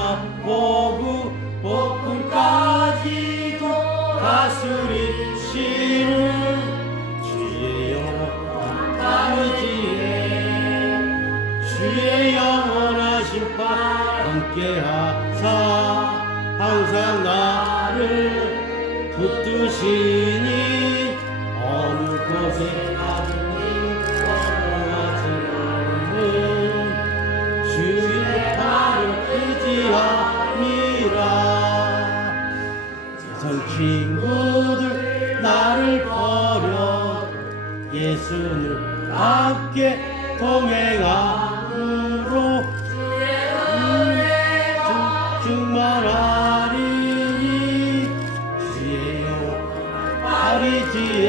맛보고 복음까지도 다스리시는 주의 영원한 따르지에 주의 영원하신 바 함께하사 항상 나를 붙드시니 어느 곳에 가든지 걱정하지 않는 주의 발을 의지함이라. 세상 친구들 나를 버려 예수는 함께 동행함으로 주의 은혜가 충만하리니 주의 영원한 발이지에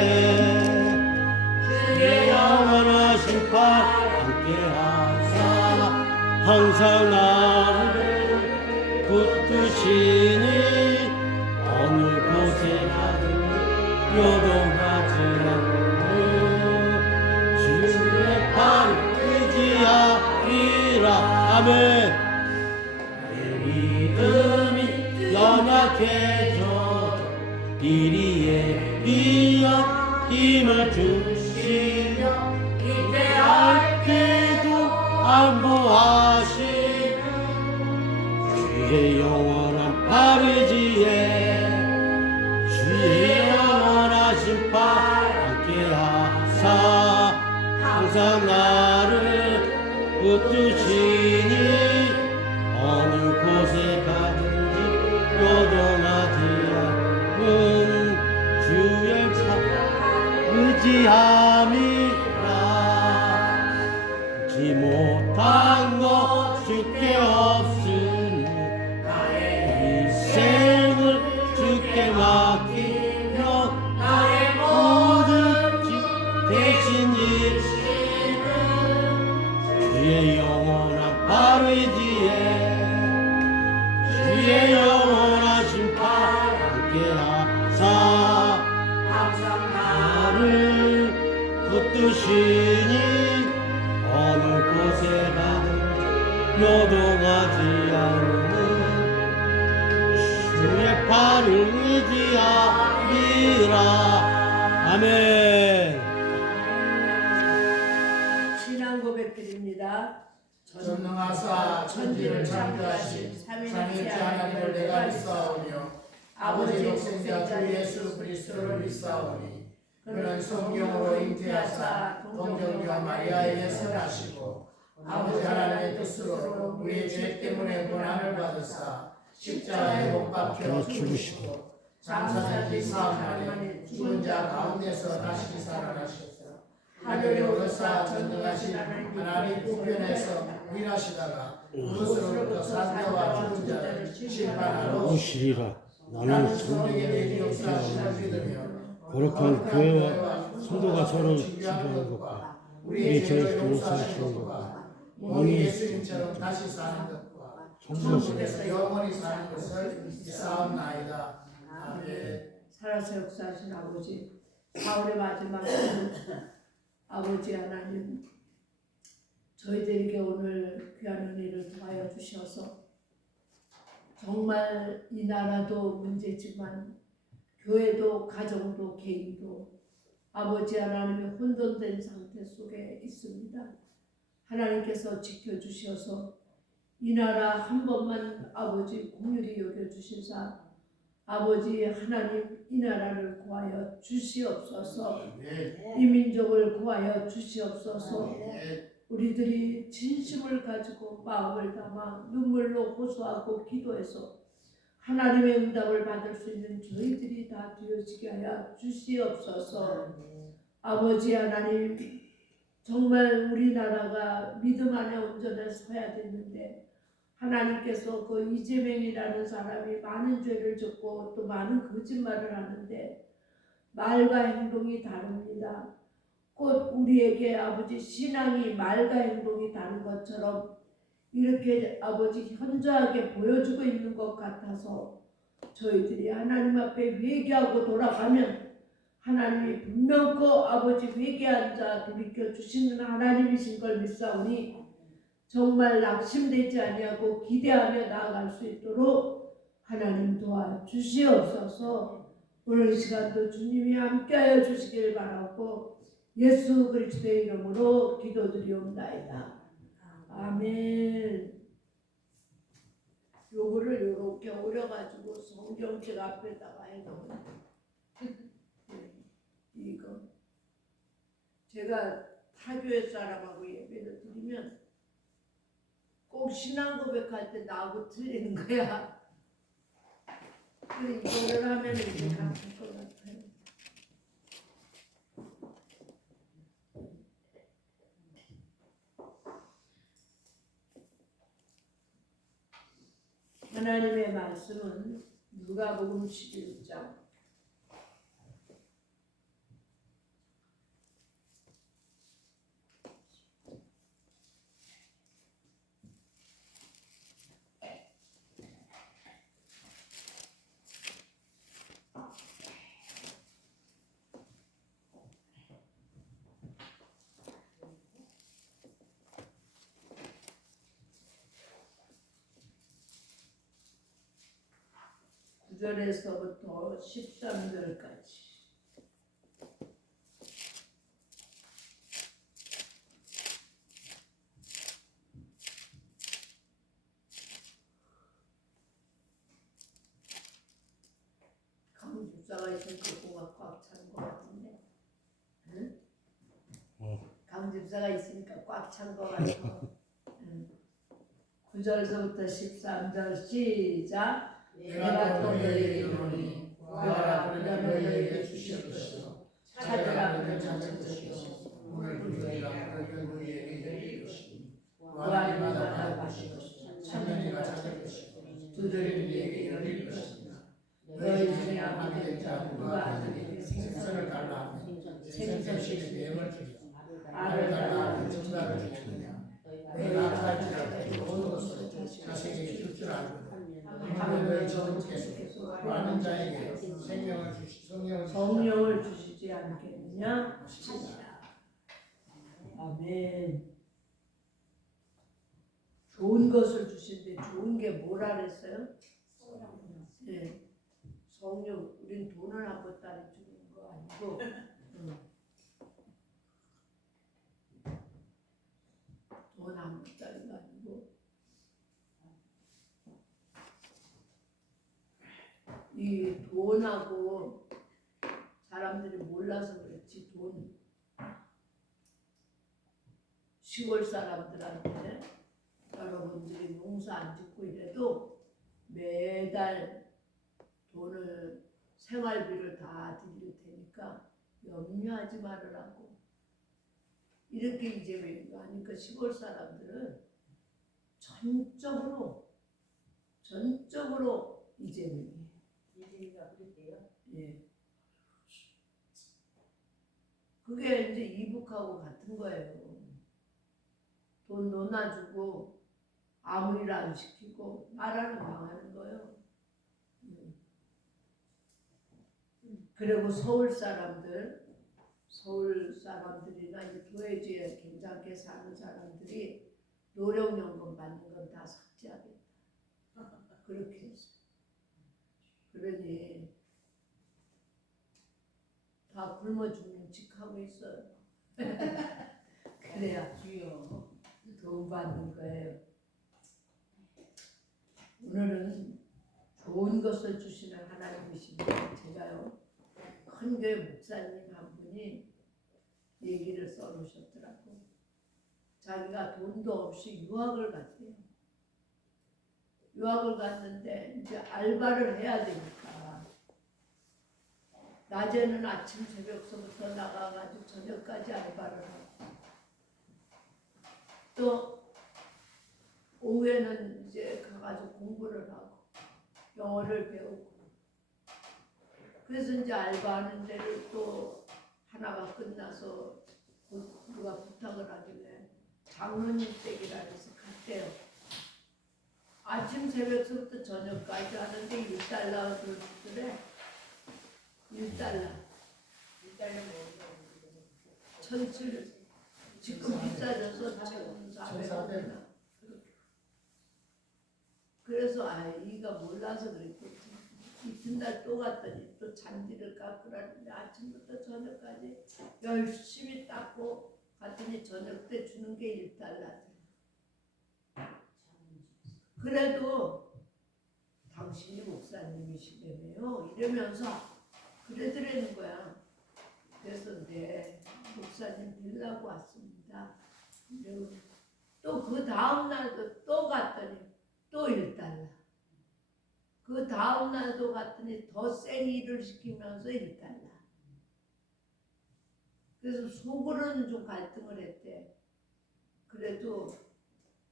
주의 영원하신 발 함께하사 항상 나를 붙드시니 어느 곳에 가든지 요동하지 않는 주의 발을 의지하리라. 아멘. 내 믿음이 연약해져도 이리에 이어 힘을 주시며 기대할 때도 안보하시는 주의 영원한 발의지에 주의 영원하신 발 함께하사 항상 나를 붙드시니 어느 곳에 가든지 요동하지 않는 주의 발 의지함이라. 지 못한 것 주께 없으니 나의 인생을 주께 맡기며 나의 모든 짐 대신 지시는 주의 영원한 발의지에 주의 영원하신 발 함께하사 항상 나를 붙드시니 어느 곳에 가든지 요동하지 않는 주의 발을 의지함이라. 아멘. 신앙 고백드립니다. 전능하사 천지를 창조하신 삼위일체 하나님을 내가 믿사오며 아버지 독생자 주 예수 그리스도를 믿사오니 그는 성령으로 잉태하사 동정녀 마리아에게 선하시고 아버지 하나님의 뜻으로 우리의 죄 때문에 고난을 받으사 십자가에 못 박혀 죽으시고 장사절기 사흘만에 죽은 자 가운데서 다시 살아나셨다. 하늘에 오르사 전능하신 하나님 우편에서 일하시다가 그것으로부터 산자와 죽은 자를 심판하러 오시리라. 나는 성령의 내리 역사하시는 믿으며 거룩한 교회와 성도가 서로 치료하는 것과 우리의 죄를 용서하시는 것과 우리 예수님처럼 다시 사는 것과 천국에서 영원히 사는 것을 믿사옵나이다. 아멘. 살아서 역사하신 아버지, 사울의 마지막 날 아버지 하나님, 저희들에게 오늘 귀한 은혜를 더하여 주셔서 정말 이 나라도 문제지만 교회도 가정도 개인도 아버지 하나님의 혼돈된 상태 속에 있습니다. 하나님께서 지켜주셔서 이 나라 한 번만 아버지 공유히 여겨주시사 아버지 하나님 이 나라를 구하여 주시옵소서. 이 민족을 구하여 주시옵소서. 우리들이 진심을 가지고 마음을 담아 눈물로 호소하고 기도해서 하나님의 응답을 받을 수 있는 저희들이 다 되어지게 하여 주시옵소서. 아버지 하나님, 정말 우리나라가 믿음 안에 온전히 서야 되는데 하나님께서 그 이재명이라는 사람이 많은 죄를 짓고 또 많은 거짓말을 하는데 말과 행동이 다릅니다. 곧 우리에게 아버지 신앙이 말과 행동이 다른 것처럼 이렇게 아버지 현저하게 보여주고 있는 것 같아서 저희들이 하나님 앞에 회개하고 돌아가면 하나님이 분명코 아버지 회개한 자 돌이켜 주시는 하나님이신 걸 믿사오니 정말 낙심되지 아니하고 기대하며 나아갈 수 있도록 하나님 도와주시옵소서. 오늘 이 시간도 주님이 함께하여 주시길 바라고 예수 그리스도의 이름으로 기도드리옵나이다. 아멘. 요거를 요렇게 오려가지고 성경책 앞에다가 해놓은 이거 제가 타교회 사람하고 예배를 드리면 꼭 신앙 고백할 때 나하고 틀리는 거야. 그래 이거를 하면 이제 같을 것 같아요. 하나님의 말씀은 누가복음 11장 절에서부터 13절까지. 강집사가 있으니까 뭐가 꽉 찬 것 같은데, 응? 강집사가 있으니까 꽉 찬 것 같아. 9절서부터 13절 시작. 내가 또 너희에게 이르노니 구하라 그러면 너희에게 주실 것이요 찾으라 그러면 찾을 것이요 문을 두드리라 그러면 너희에게 열릴 것이니 구하리마다 받으실 것이요 찾으리라 찾을 것이요 두드리는 이에게 열릴 것이니라. 너희 중에 아무리 자 누가 아들에게 생선을 달라 하면 생선이 뱀을 주리라. 알을 달라 하면 정답을 주리라. 내가 가르치라 모든 것을 자식에게 줄 줄 알거든. 하면 너희 주님께서 구하는 자에게 성령을 주시지 않겠느냐 하시라. 아멘. 좋은 것을 주신데 좋은 게 뭐라 그랬어요? 네. 성령. 우린 돈을 한 번따리 주는 거 아니고 돈 한 번따리가 아니고 이 돈하고 사람들이 몰라서 그렇지 돈 시골 사람들한테 여러분들이 농사 안 짓고 이래도 매달 돈을 생활비를 다 드릴 테니까 염려하지 말으라고 이렇게 이제 하니까 시골 사람들은 전적으로 이재명이에요. 이재명이가 그랬대요? 예. 그게 이제 이북하고 같은 거예요. 돈 논아주고 아무 일 안 시키고 나라를 망하는 거예요. 그리고 서울 사람들이나 이 교회지에 괜찮게 사는 사람들이 노령연금 받는 건 다 삭제하겠다. 그렇게 했어요. 그러니 다 굶어 죽는 척 하고 있어요. 그래야 주여 도움 받는 거예요. 오늘은 좋은 것을 주시는 하나님이십니다. 제가요 큰 교회 목사님 한 분이 얘기를 써놓으셨더라고. 자기가 돈도 없이 유학을 갔대요. 유학을 갔는데 이제 알바를 해야 되니까 낮에는 아침 새벽서부터 나가가지고 저녁까지 알바를 하고 또 오후에는 이제 가가지고 공부를 하고 영어를 배우고 그래서 이제 알바하는 데를 또 하나가 끝나서 누가 부탁을 하길래 장로님 댁이라 해서 갔대요. 아침 새벽부터 저녁까지 하는데 1달러 주더래. 1달러. 1달러 먹는 천칠 지금 비싸져서 1,400원이나. 그래서 이가 몰라서 그랬겠지. 이튿날 또 갔더니 또 잔디를 깎으라는데 아침부터 저녁까지 열심히 닦고 갔더니 저녁 때 주는 게 1달러지. 그래도 당신이 목사님이시다며요 이러면서 그러더라는 거야. 그래서 네 목사님 뵈려고 왔습니다. 또 그 다음 날도 또 갔더니 또 1달러. 그 다음 날도 갔더니 더 센 일을 시키면서 1달러. 그래서 속으로는 좀 갈등을 했대. 그래도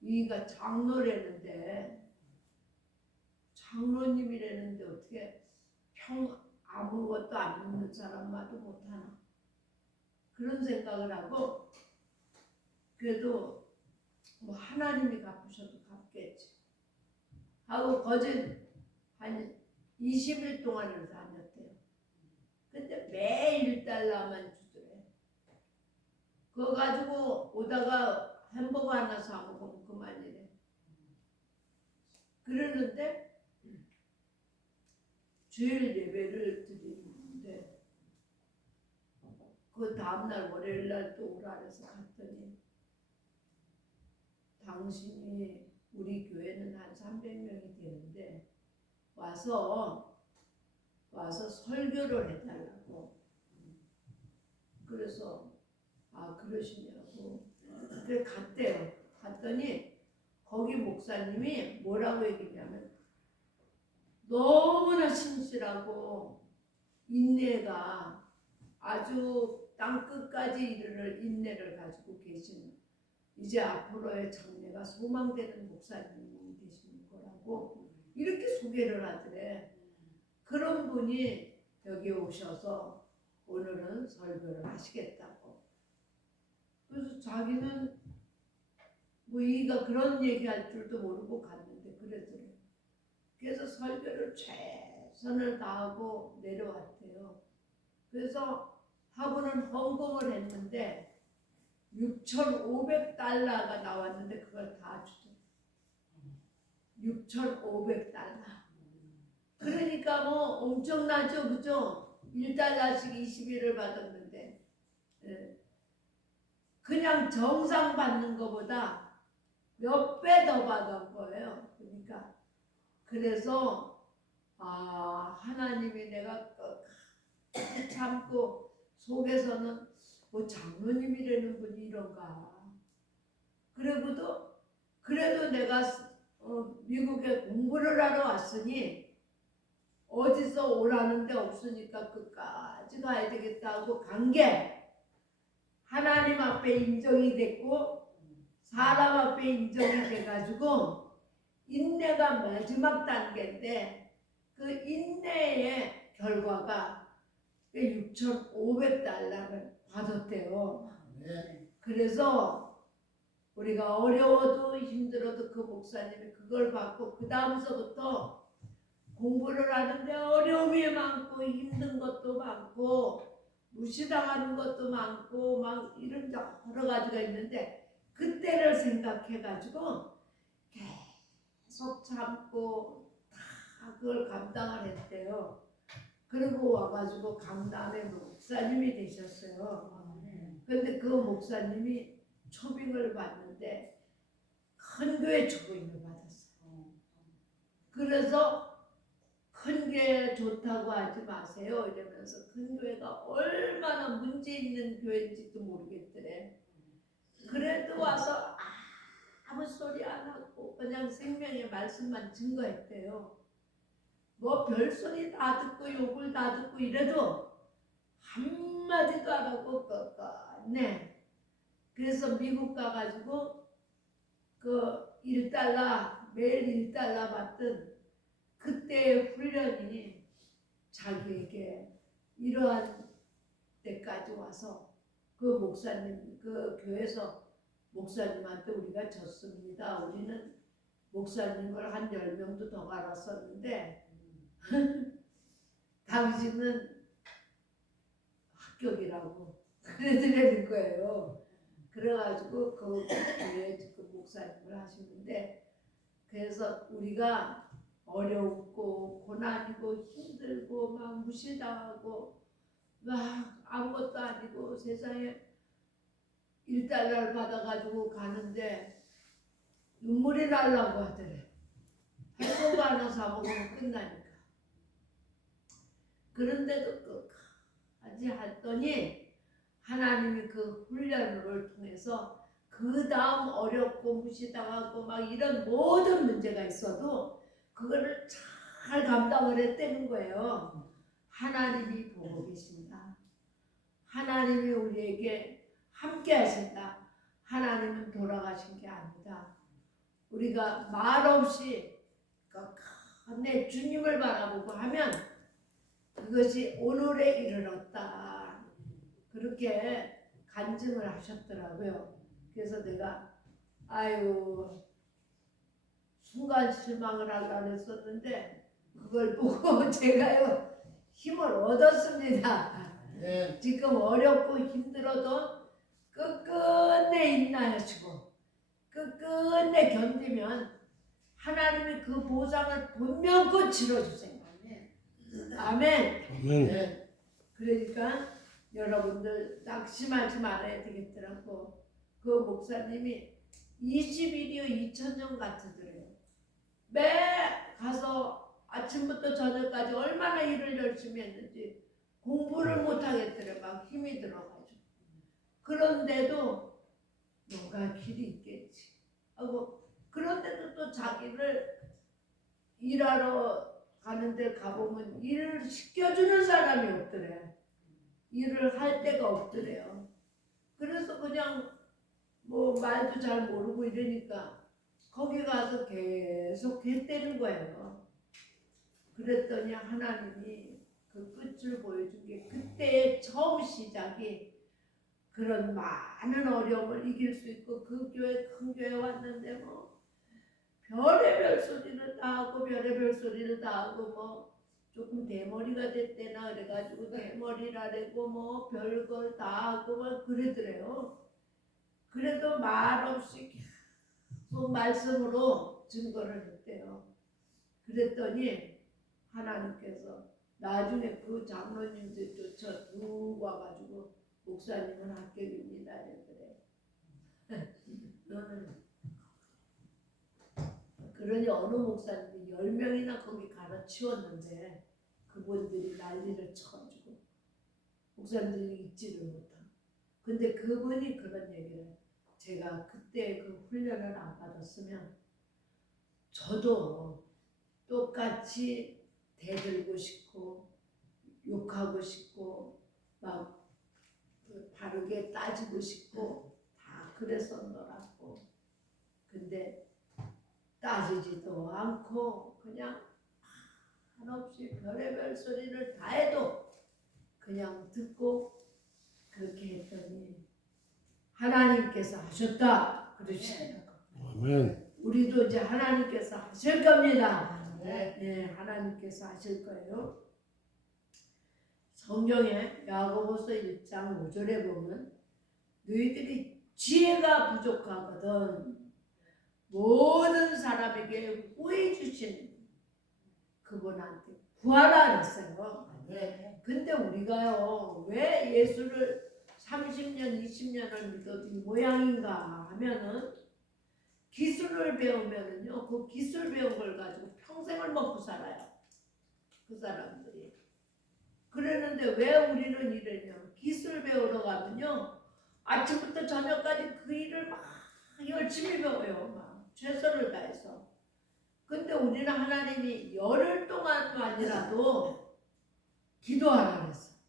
이가 장로라는데 장로님이라는데 어떻게 아무것도 안 믿는 사람마도 못하나 그런 생각을 하고 그래도 뭐 하나님이 갚으셔도 갚겠지 하고 거짓 한 20일 동안을 다녔대요. 근데 매일 1달러만 주더래. 그거 가지고 오다가 햄버거 하나 사 먹으면 그만이래. 그러는데 주일 예배를 드리는데 그 다음날 월요일날 또 오라 그래서 갔더니 당신이 우리 교회는 한 300명이 되는데 와서 설교를 해달라고. 그래서 그러시냐고. 그래 갔대요. 갔더니 거기 목사님이 뭐라고 얘기냐면 너무나 신실하고 인내가 아주 땅끝까지 이르를 인내를 가지고 계신 이제 앞으로의 장래가 소망되는 목사님이 되시는 거라고 이렇게 소개를 하더래. 그런 분이 여기 오셔서 오늘은 설교를 하시겠다고. 그래서 자기는 뭐 이가 그런 얘기할 줄도 모르고 갔는데 그러더래. 그래서 설교를 최선을 다하고 내려왔대요. 그래서 하고는 헌금을 했는데 6,500달러가 나왔는데 그걸 다 주죠. 6,500달러. 그러니까 뭐 엄청나죠, 그죠? 1달러씩 20일을 받았는데 그냥 정상 받는 것보다 몇 배 더 받은 거예요. 그러니까 그래서 하나님이 내가 끝까지 참고 속에서는 뭐 장로님이라는 분이 이런가. 그래도 내가 미국에 공부를 하러 왔으니 어디서 오라는 데 없으니까 끝까지 가야 되겠다 하고 간 게 하나님 앞에 인정이 됐고 사람 앞에 인정이 돼가지고 인내가 마지막 단계인데 그 인내의 결과가 6,500달러를 받았대요. 그래서 우리가 어려워도 힘들어도 그 목사님이 그걸 받고 그 다음서부터 공부를 하는데 어려움이 많고 힘든 것도 많고 무시당하는 것도 많고 막 이런 여러 가지가 있는데 그때를 생각해가지고 계속 참고 다 그걸 감당을 했대요. 그리고 와가지고 강남의 목사님이 되셨어요. 그런데 그 목사님이 초빙을 받는데 큰 교회 초빙을 받았어요. 그래서 큰 게 좋다고 하지 마세요 이러면서 큰 교회가 얼마나 문제 있는 교회인지도 모르겠더래. 그래도 와서 아무 소리 안 하고 그냥 생명의 말씀만 증거했대요. 뭐 별소리 다 듣고 욕을 다 듣고 이래도 한마디도 안 하고 끝까네. 그래서 미국 가가지고 그 1달러 매일 1달러 받던 그때의 훈련이 자기에게 이러한 때까지 와서 그 목사님 그 교회에서 목사님한테 우리가 졌습니다. 우리는 목사님을 한 10명도 더 갈았었는데 당신은 합격이라고 그러더라는 거예요. 그래가지고 그 교회 그 목사님을 하시는데 그래서 우리가 어렵고 고난이고 힘들고 막 무시당하고 막 아무것도 아니고 세상에 1달러를 받아가지고 가는데 눈물이 나려고 하더래. 햄버거 하나 사 먹으면 끝나니까. 그런데도 끝까지 했더니 하나님이 그 훈련을 통해서 그 다음 어렵고 무시당하고 막 이런 모든 문제가 있어도 그거를 잘 감당을 했다는 거예요. 하나님이 보고 계신다. 하나님이 우리에게 함께 하신다. 하나님은 돌아가신 게 아니다. 우리가 말없이 내 주님을 바라보고 하면 그것이 오늘에 이르렀다. 그렇게 간증을 하셨더라고요. 그래서 내가 아유 순간 실망을 하려고 했었는데 그걸 보고 제가요 힘을 얻었습니다. 네. 지금 어렵고 힘들어도 끝끝내 인내하시고 끝끝내 견디면 하나님이 그 보상을 분명히 치러주세요. 아멘. 아멘. 네. 그러니까 여러분들 낙심하지 말아야 되겠더라고. 그 목사님이 20일이요 2000년 같으더래요. 매 가서 아침부터 저녁까지 얼마나 일을 열심히 했는지 공부를 못하겠더래. 막 힘이 들어가지고. 그런데도 뭔가 길이 있겠지 하고 그런데도 또 자기를 일하러 가는데 가보면 일을 시켜주는 사람이 없더래. 일을 할 데가 없더래요. 그래서 그냥 뭐 말도 잘 모르고 이러니까 거기 가서 계속 했다는 거예요. 그랬더니 하나님이 그 끝을 보여준 게 그때의 처음 시작이 그런 많은 어려움을 이길 수 있고 그 교회 큰 교회 왔는데 뭐 별의별 소리를 다 하고 별의별 소리를 다 하고 뭐 조금 대머리가 됐대나 그래가지고 대머리라고 뭐 별걸 다 하고 막 그러더래요. 그래도 말없이 계속 말씀으로 증거를 했대요. 그랬더니 하나님께서 나중에 그 장로님들조차 쭉 와가지고 목사님은 합격입니다 이랬더래. 그러니 어느 목사님이 10명이나 거기 가르치웠는데 그분들이 난리를 쳐가지고 목사님들이 잊지를 못하고 근데 그분이 그런 얘기를 해요. 제가 그때 그 훈련을 안 받았으면 저도 똑같이 대들고 싶고 욕하고 싶고 막 바르게 따지고 싶고 다 그랬었더라고. 근데 따지지도 않고 그냥 한없이 별의별 소리를 다 해도 그냥 듣고 그렇게 했더니 하나님께서 하셨다 그러시더라고요. 아멘. 우리도 이제 하나님께서 하실 겁니다. 네. 네, 하나님께서 하실 거예요. 성경에 야고보서 1장 5절에 보면 너희들이 지혜가 부족하거든 모든 사람에게 구해 주신 그분한테 구하라 그랬어요. 네. 근데 우리가요 왜 예수를 30년 20년을 믿어도 이 모양인가 하면은 기술을 배우면은요 그 기술 배운 걸 가지고 평생을 먹고 살아요. 그 사람들이. 그랬는데 왜 우리는 이러냐 기술 배우러 가면요 아침부터 저녁까지 그 일을 막 열심히 배워요. 막 최선을 다해서. 근데 우리는 하나님이 열흘 동안만이라도 기도하라 그랬어.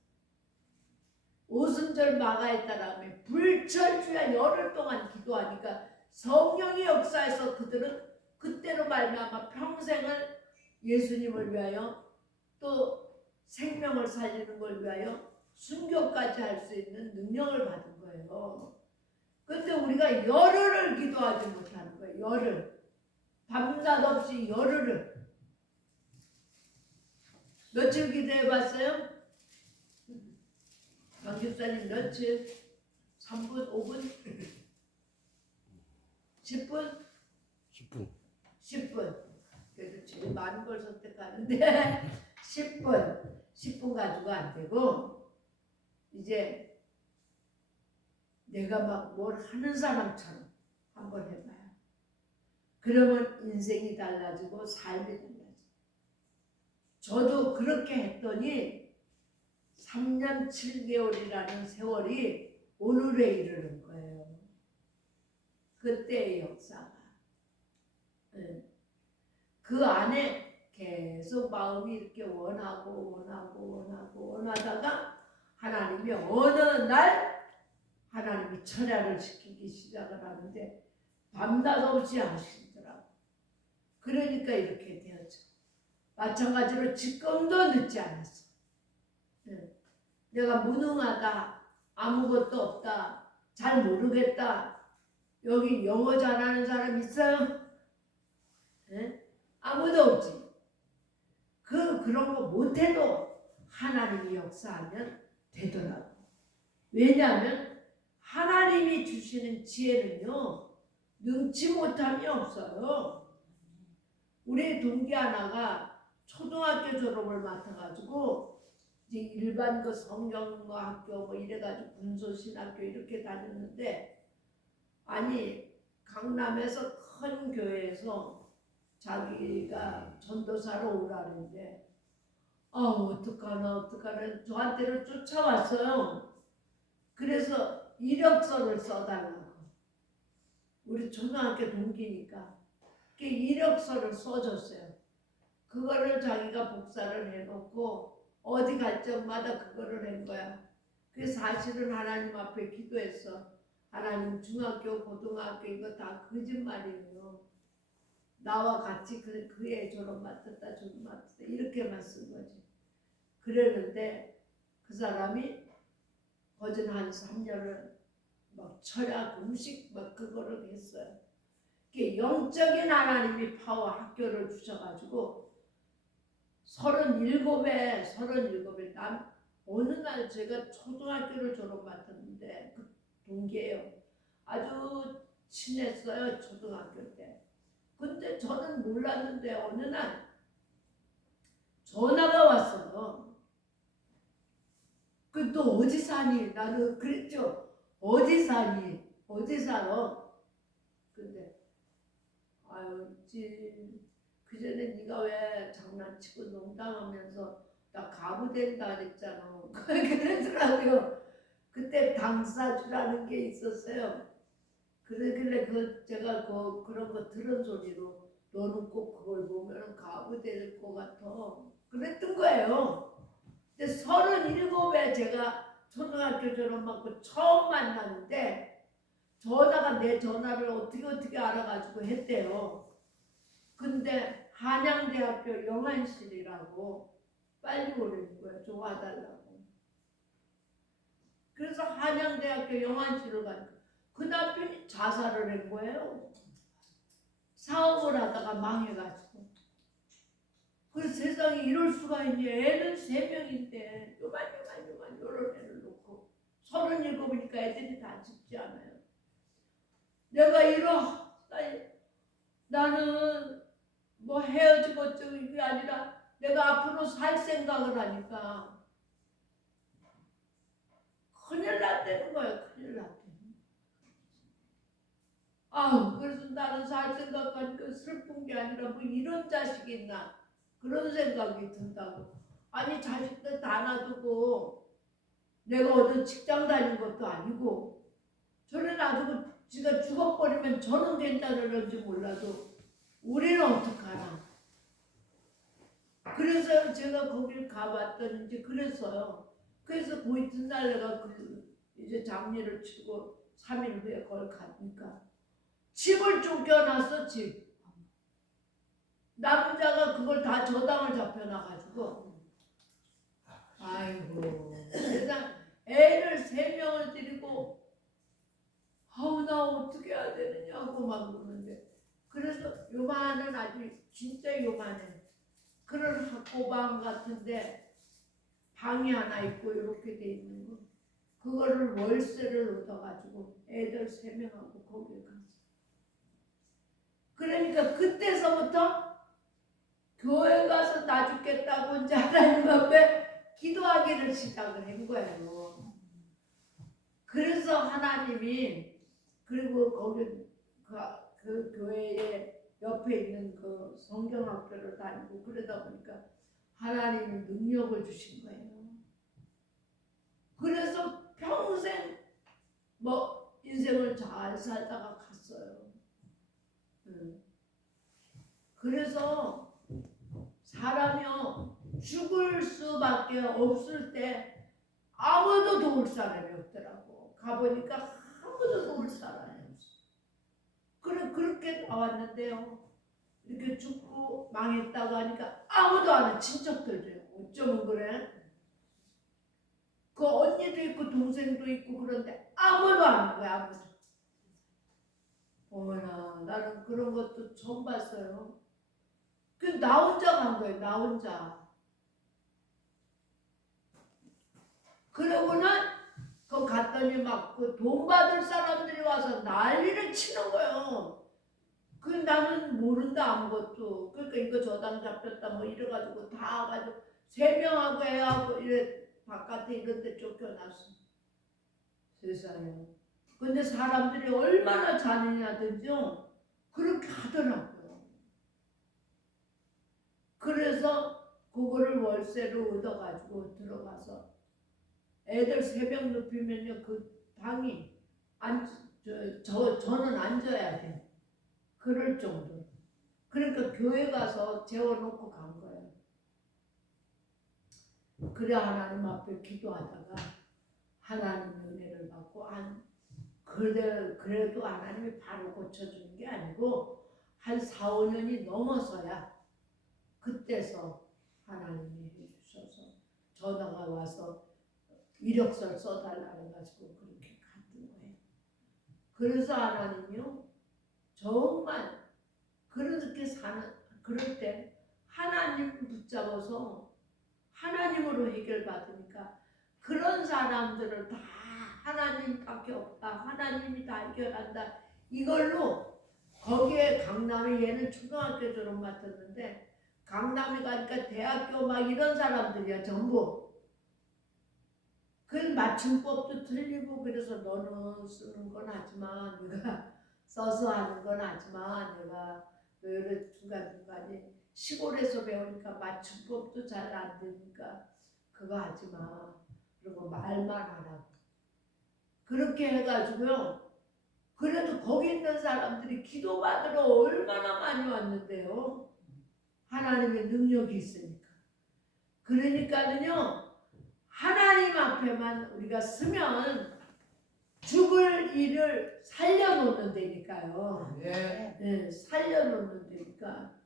오순절 마가에 따르면 불철주야 열흘 동안 기도하니까 성령의 역사에서 그들은 그때로 말미암아 평생을 예수님을 위하여 또 생명을 살리는 걸 위하여 순교까지 할 수 있는 능력을 받은 거예요. 그런데 우리가 열흘을 기도하지 못하는 거예요. 열흘. 밤낮 없이 열흘을. 며칠 기도해봤어요? 강집사님 며칠? 3분? 5분? 10분? 10분. 10분. 그래도 제일 많은 걸 선택하는데 10분 가지고 안 되고 이제 내가 막 뭘 하는 사람처럼 한번 해봐요. 그러면 인생이 달라지고 삶이 달라져요. 저도 그렇게 했더니 3년 7개월이라는 세월이 오늘에 이르는 거예요. 그때의 역사가. 그 안에 계속 마음이 이렇게 원하다가 하나님이 어느 날 하나님이 철야를 시키기 시작을 하는데 밤낮 없이 하시더라고. 그러니까 이렇게 되었죠. 마찬가지로 지금도 늦지 않았어. 내가 무능하다, 아무것도 없다, 잘 모르겠다. 여기 영어 잘하는 사람 있어요? 아무도 없지. 그런 거 못해도 하나님이 역사하면 되더라고. 왜냐하면 하나님이 주시는 지혜는요, 능치 못함이 없어요. 우리 동기 하나가 초등학교 졸업을 맡아가지고 이제 일반 그 성경학교 뭐 이래가지고 군소신학교 이렇게 다녔는데, 아니 강남에서 큰 교회에서 자기가 전도사로 오라는데 어떡하나 저한테를 쫓아왔어요. 그래서 이력서를 써달라고. 우리 초등학교 동기니까 이력서를 써줬어요. 그거를 자기가 복사를 해놓고 어디 갈 적마다 그거를 한 거야. 그래서 사실은 하나님 앞에 기도했어. 하나님, 중학교 고등학교 이거 다 거짓말이에요. 나와 같이 그의 졸업 맡았다 이렇게만 쓴 거지. 그랬는데 그 사람이 거진 한 3년을 막 철야 금식 막 그거를 했어요. 영적인 하나님이 파워 학교를 주셔가지고 37에 어느 날 제가 초등학교를 졸업 맡았는데 그 동기예요. 아주 친했어요, 초등학교 때. 근데 저는 몰랐는데 어느 날 전화가 왔어요. 너 어디 사니? 나는 그랬죠. 어디 사니? 어디 살아? 근데 아유, 그 전에 네가 왜 장난치고 농담하면서 나 가부 된다 그랬잖아. 그러더라고요. 그때 당사주라는 게 있었어요. 그러길래 제가 그런 거 들은 소리로 너는 꼭 그걸 보면 가부 될 것 같아. 그랬던 거예요. 근데 37에 제가 초등학교 졸업하고 처음 만났는데 전화가 내 전화를 어떻게 알아가지고 했대요. 근데 한양대학교 영안실이라고 빨리 오는 거예요. 좀 와달라고. 그래서 한양대학교 영안실을 가니까 그 남편이 자살을 한 거예요. 사업을 하다가 망해가지고. 그 세상에 이럴 수가 있니? 애는 3명인데 요만 요런 애를 놓고 37이니까 애들이 다 죽지 않아요. 내가 나는 뭐 헤어지고 어쩌고 이게 아니라 내가 앞으로 살 생각을 하니까 큰일 났다는 거예요. 큰일 났대. 그래서 나는 살 생각하니까 슬픈 게 아니라 뭐 이런 자식이 있나 그런 생각이 든다고. 아니 자식들 다 놔두고 내가 어디 직장 다닌 것도 아니고 저를 놔두고 지가 죽어버리면 저는 괜찮을런지 몰라도 우리는 어떡하나. 그래서 제가 거길 가봤더니 이제 그랬어요. 그래서 그 이튿날 내가 이제 장례를 치고 3일 후에 거기 가니까 집을 쫓겨났어. 집. 남자가 그걸 다 저당을 잡혀놔가지고 아이고 세상 애를 3명을 데리고 나 어떻게 해야 되느냐고 막 그러는데 그래서 요만한 아주 진짜 요만한 그런 학고방 같은데 방이 하나 있고 이렇게 돼 있는 거 그거를 월세를 얻어가지고 애들 3명하고 거기에 갔어. 그러니까 그때서부터 교회 가서 나 죽겠다고 이제 하나님 앞에 기도하기를 시작을 한 거예요. 그래서 하나님이 그리고 거기 그 교회에 옆에 있는 그 성경학교를 다니고 그러다 보니까 하나님이 능력을 주신 거예요. 그래서 평생 뭐 인생을 잘 살다가 갔어요. 그래서 사람이요 죽을 수밖에 없을 때 아무도 도울 사람이 없더라고. 가보니까 아무도 도울 사람이 없어. 그렇게 나왔는데요. 이렇게 죽고 망했다고 하니까 아무도 안 해. 친척들도요. 어쩌면 그래? 그 언니도 있고 동생도 있고 그런데 아무도 안 한 거야. 아무도. 어머나 나는 그런 것도 처음 봤어요. 그 나 혼자 간 거예요. 나 혼자. 그러고는 그 갔더니 막 그 돈 받을 사람들이 와서 난리를 치는 거예요. 그 나는 모른다 아무것도. 그러니까 이거 저당 잡혔다 뭐 이래가지고 다 가지고 3명하고 애하고 이래 바깥에 이런 데 쫓겨났어. 세상에. 근데 사람들이 얼마나 잔인하든지요 그렇게 하더라고요. 그래서 그거를 월세로 얻어가지고 들어가서 애들 3명 눕히면요 그 방이 저는 앉아야 돼. 그럴 정도. 그러니까 교회 가서 재워놓고 간 거예요. 그래 하나님 앞에 기도하다가 하나님의 은혜를 받고 그래도 하나님이 바로 고쳐주는 게 아니고 한 4, 5년이 넘어서야 그때서 하나님이 해주셔서 전화가 와서 이력서를 써달라 해가지고 그렇게 갔던 거예요. 그래서 하나님이요 정말 그렇게 사는 그럴 때 하나님 붙잡아서 하나님으로 해결받으니까 그런 사람들을 다 하나님밖에 없다. 하나님이 다 해결한다. 이걸로 거기에 강남에 얘는 초등학교 졸업 맡았는데 강남에 가니까 대학교 막 이런 사람들이야 전부. 그 맞춤법도 틀리고 그래서 너는 쓰는 건 하지만 내가 써서 하는 건 하지만 내가 여러 중간중간에 시골에서 배우니까 맞춤법도 잘 안 되니까 그거 하지 마. 그리고 말만 하라고. 그렇게 해가지고요. 그래도 거기 있는 사람들이 기도받으러 얼마나 많이 왔는데요. 하나님의 능력이 있으니까. 그러니까는요. 하나님 앞에만 우리가 서면 죽을 일을 살려놓는 데니까요. 네. 네, 살려놓는 데니까.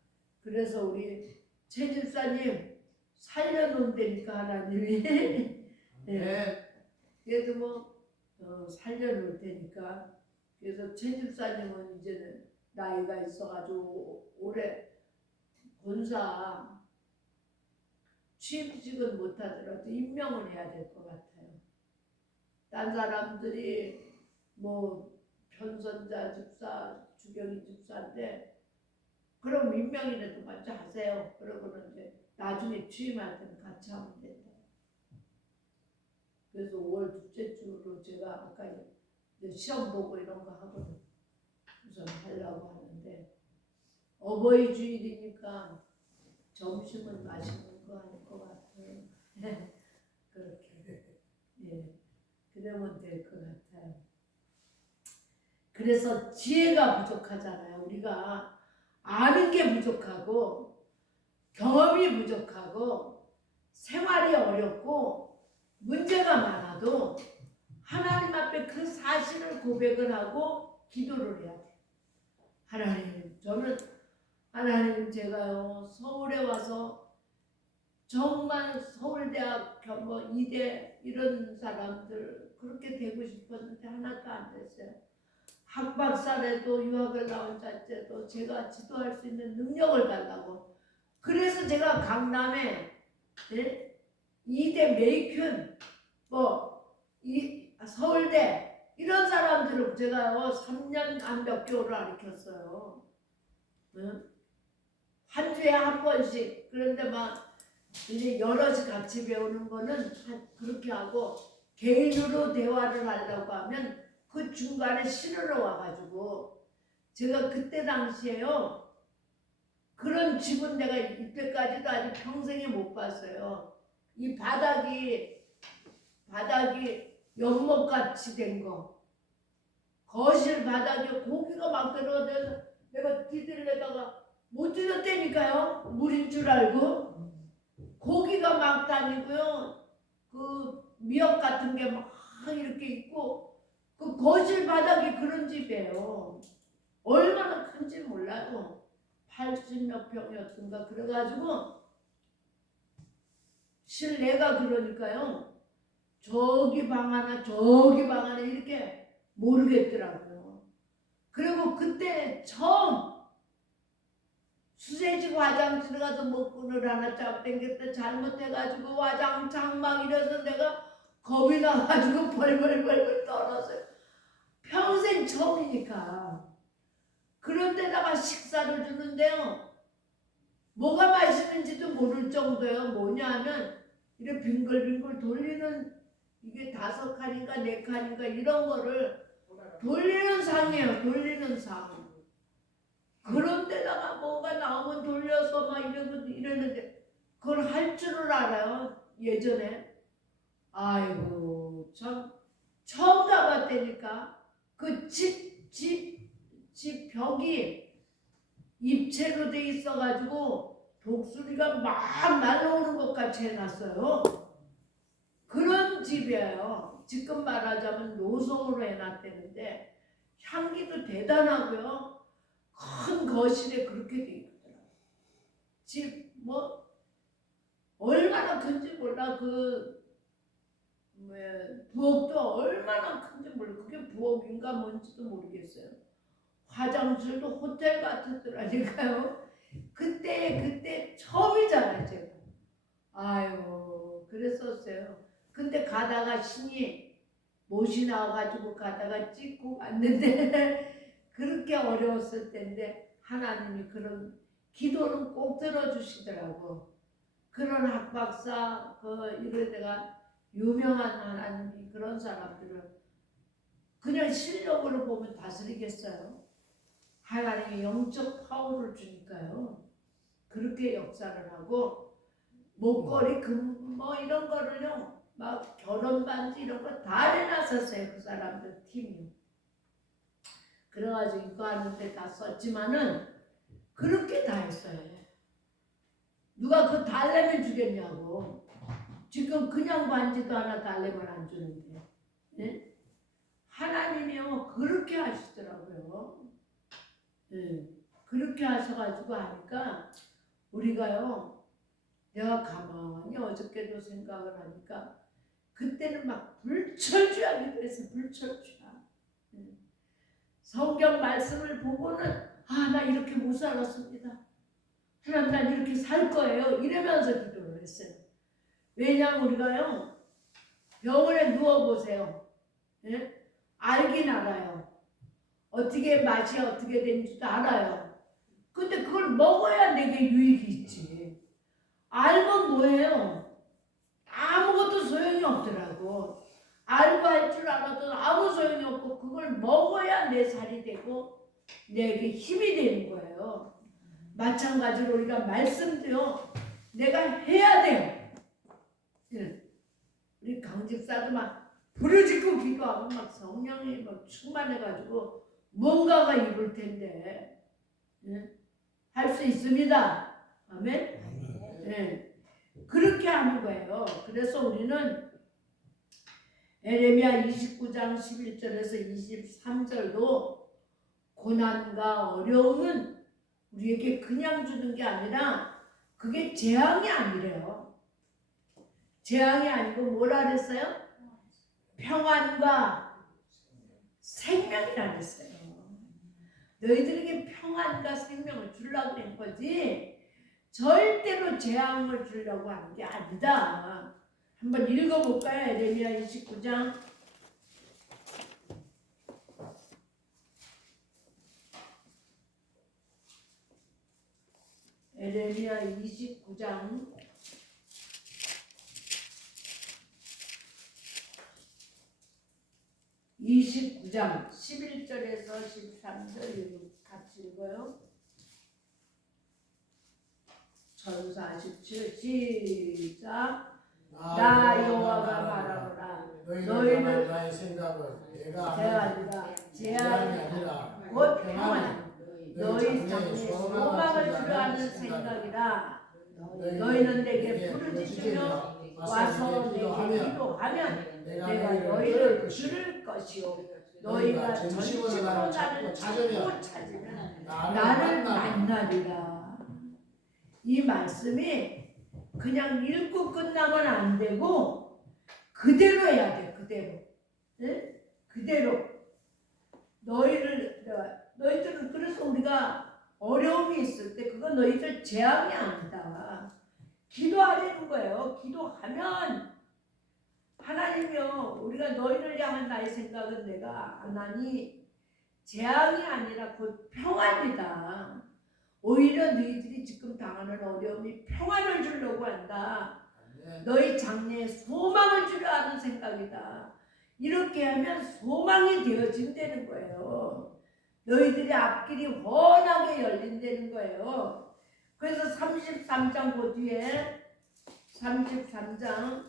그래서 우리 최 집사님 살려놓는 데니까 하나님이 네. 그래도 뭐 살려놓을 테니까. 그래서 최 집사님은 이제는 나이가 있어가지고 올해 본사 취임식은 못하더라도 임명을 해야 될 것 같아요. 딴 사람들이 뭐 편선자 집사, 주경이 집사인데 그럼 임명이라도 먼저 하세요. 그러고는 이제 나중에 취임할 때는 같이 하면 된다. 그래서 5월 둘째 주로 제가 아까 이제 시험 보고 이런 거 하거든. 우선 하려고 하는데 어버이 주일이니까 점심은 맛있는 거 할 것 같아요. 그렇게 예 그러면 될 것 같아요. 그래서 지혜가 부족하잖아요. 우리가 아는 게 부족하고 경험이 부족하고 생활이 어렵고 문제가 많아도 하나님 앞에 그 사실을 고백을 하고 기도를 해야 돼요. 하나님, 저는 하나님 제가요 서울에 와서 정말 서울대학 뭐 이대 이런 사람들 그렇게 되고 싶었는데 하나도 안 됐어요. 학박사라도 유학을 나온 자체도 제가 지도할 수 있는 능력을 달라고. 그래서 제가 강남에 이대 메이큐 서울대 이런 사람들을 제가 3년 안 몇 개월을 가르쳤어요. 응? 한 주에 한 번씩. 그런데 막 이제 여럿이 같이 배우는 거는 그렇게 하고 개인으로 대화를 하려고 하면 그 중간에 신으러 와가지고 제가 그때 당시에요. 그런 집은 내가 이때까지도 아직 평생에 못 봤어요. 이 바닥이 연못같이 된 거. 거실 바닥에 고기가 막 들어가서 내가 뒤들려다가 못 뒤졌다니까요. 물인 줄 알고. 고기가 막 다니고요. 그 미역 같은 게 막 이렇게 있고 그 거실 바닥이 그런 집이에요. 얼마나 큰지 몰라요. 80몇 평이었던가 그래가지고 실내가 그러니까요. 저기 방 하나 저기 방 하나 이렇게 모르겠더라고요. 그리고 그때 처음 수세식 화장실 가서 먹구를 하나 쫙 당겼다 잘못해가지고 화장창 막 이래서 내가 겁이 나가지고 벌벌벌벌 떨었어요. 평생 처음이니까. 그런데다가 식사를 주는데요. 뭐가 맛있는지도 모를 정도예요. 뭐냐 하면 이렇게 빙글빙글 돌리는 이게 5칸인가 4칸인가 이런 거를 돌리는 상이에요. 돌리는 상. 그런데다가 뭐가 나오면 돌려서 막 이러는데 그걸 할 줄을 알아요. 예전에. 아이고 참 처음 가봤다니까. 그 집 벽이 입체로 돼 있어가지고 독수리가 막 날아오는 것 같이 해놨어요. 그런 집이에요. 지금 말하자면 노송으로 해놨다는데 향기도 대단하고요. 큰 거실에 그렇게 돼 있더라고요. 집 뭐 얼마나 큰지 몰라. 부엌도 얼마나 큰지 몰라. 그게 부엌인가 뭔지도 모르겠어요. 화장실도 호텔 같았더라니까요. 그때 처음이잖아요, 제가. 아유, 그랬었어요. 근데 가다가 신이 못이 나와가지고 가다가 찍고 갔는데 그렇게 어려웠을 텐데 하나님이 그런 기도는 꼭 들어주시더라고. 그런 학박사 이런 데가 유명한 하나님이 그런 사람들을 그냥 실력으로 보면 다스리겠어요? 하나님이 영적 파워를 주니까요. 그렇게 역사를 하고 목걸이 금 뭐 이런 거를요 막 결혼 반지 이런 거 다 해놨었어요. 그 사람들 팀이. 그래가지고 이거 하는데 다 썼지만은 그렇게 다 했어요. 누가 그거 달래면 주겠냐고. 지금 그냥 반지도 하나 달래면 안 주는데. 네? 하나님이요 그렇게 하시더라고요. 네. 그렇게 하셔가지고 하니까 우리가요 내가 가만히 어저께도 생각을 하니까 그때는 막 불철주야기도 해서 불철주야. 성경 말씀을 보고는 나 이렇게 못 살았습니다. 하나님 난 이렇게 살 거예요. 이러면서 기도를 했어요. 왜냐하면 우리가요 병원에 누워보세요. 예? 알긴 알아요. 어떻게 맛이 어떻게 되는지도 알아요. 근데 그걸 먹어야 내게 유익이 있지. 알면 뭐예요? 아무것도 소용이 없더라고. 알고 할 줄 알아도 아무 소용이 없고 그걸 먹어야 내 살이 되고 내게 힘이 되는 거예요. 마찬가지로 우리가 말씀도요. 내가 해야 돼요. 우리 강집사도 막 부르짖고 기도하고 막 성령이 막 충만해가지고 뭔가가 이룰 텐데 할 수 있습니다. 아멘. 네. 그렇게 하는 거예요. 그래서 우리는 에레미야 29장 11절에서 23절도 고난과 어려움은 우리에게 그냥 주는 게 아니라 그게 재앙이 아니래요. 재앙이 아니고 뭐라 그랬어요? 평안과 생명이라 그랬어요. 너희들에게 평안과 생명을 주려고 한 거지 절대로 재앙을 주려고 하는 게 아니다. 한번 읽어볼까요? 에레미야 29장 11 에레미야 29장 11절에서 13절 같이 읽어요. 전사 17 시작. 나 여호와가 말하노라. 너희는 나의 생각은 내가 제아니라 제한이 아니라 곧 평안. 너희 너희 장래 소망을 주려 하는 생각이라. 너희는 내게 부르짖으며 와서 내게 기도하면 내가 너희를 들을 것이요 너희가 전심으로 나를 찾고 찾으면 나를 만나리라. 이 말씀이 그냥 읽고 끝나면 안 되고 그대로 해야 돼. 그대로. 응? 그대로. 너희들은 그래서 우리가 어려움이 있을 때 그건 너희들 재앙이 아니다. 기도하려는 거예요. 기도하면 하나님이요 우리가 너희를 향한 나의 생각은 내가 하나니 재앙이 아니라 곧 평안이다. 오히려 너희들이 지금 당하는 어려움이 평안을 주려고 한다. 너희 장래에 소망을 주려 하는 생각이다. 이렇게 하면 소망이 되어진다는 거예요. 너희들의 앞길이 훤하게 열린다는 거예요. 그래서 33장 그 뒤에 33장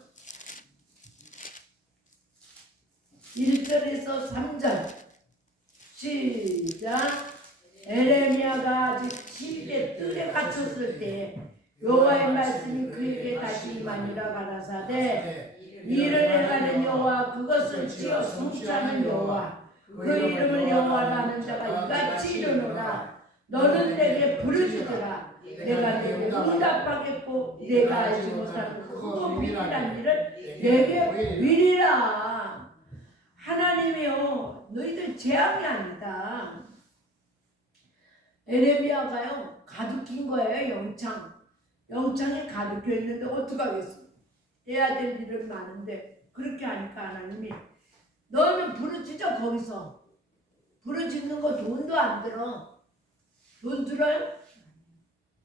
1절에서 3절 시작. 에레미야가 아직 침대 뜰에 갇혔을 때 여호와의 말씀이 그에게 다시 임하니라 가라사대 이를 행하는 여호와 그것을 지어 성취하는 여호와 그 이름을 여호와라 하는 자가 이같이 이르노라. 너는 내게 부르짖으라. 내가 내게 응답하겠고 내가 알지 못하는 크고 비밀한 일을 내게 미리라. 하나님이요 너희들 재앙이 아니다. 에레미야가요 가득힌 거예요. 영창에 가득혀 있는데 어떡하겠어. 해야 될 일은 많은데 그렇게 하니까 하나님이 너는 부르짖어. 거기서 부르짖는 거 돈도 안 들어. 돈 들어요?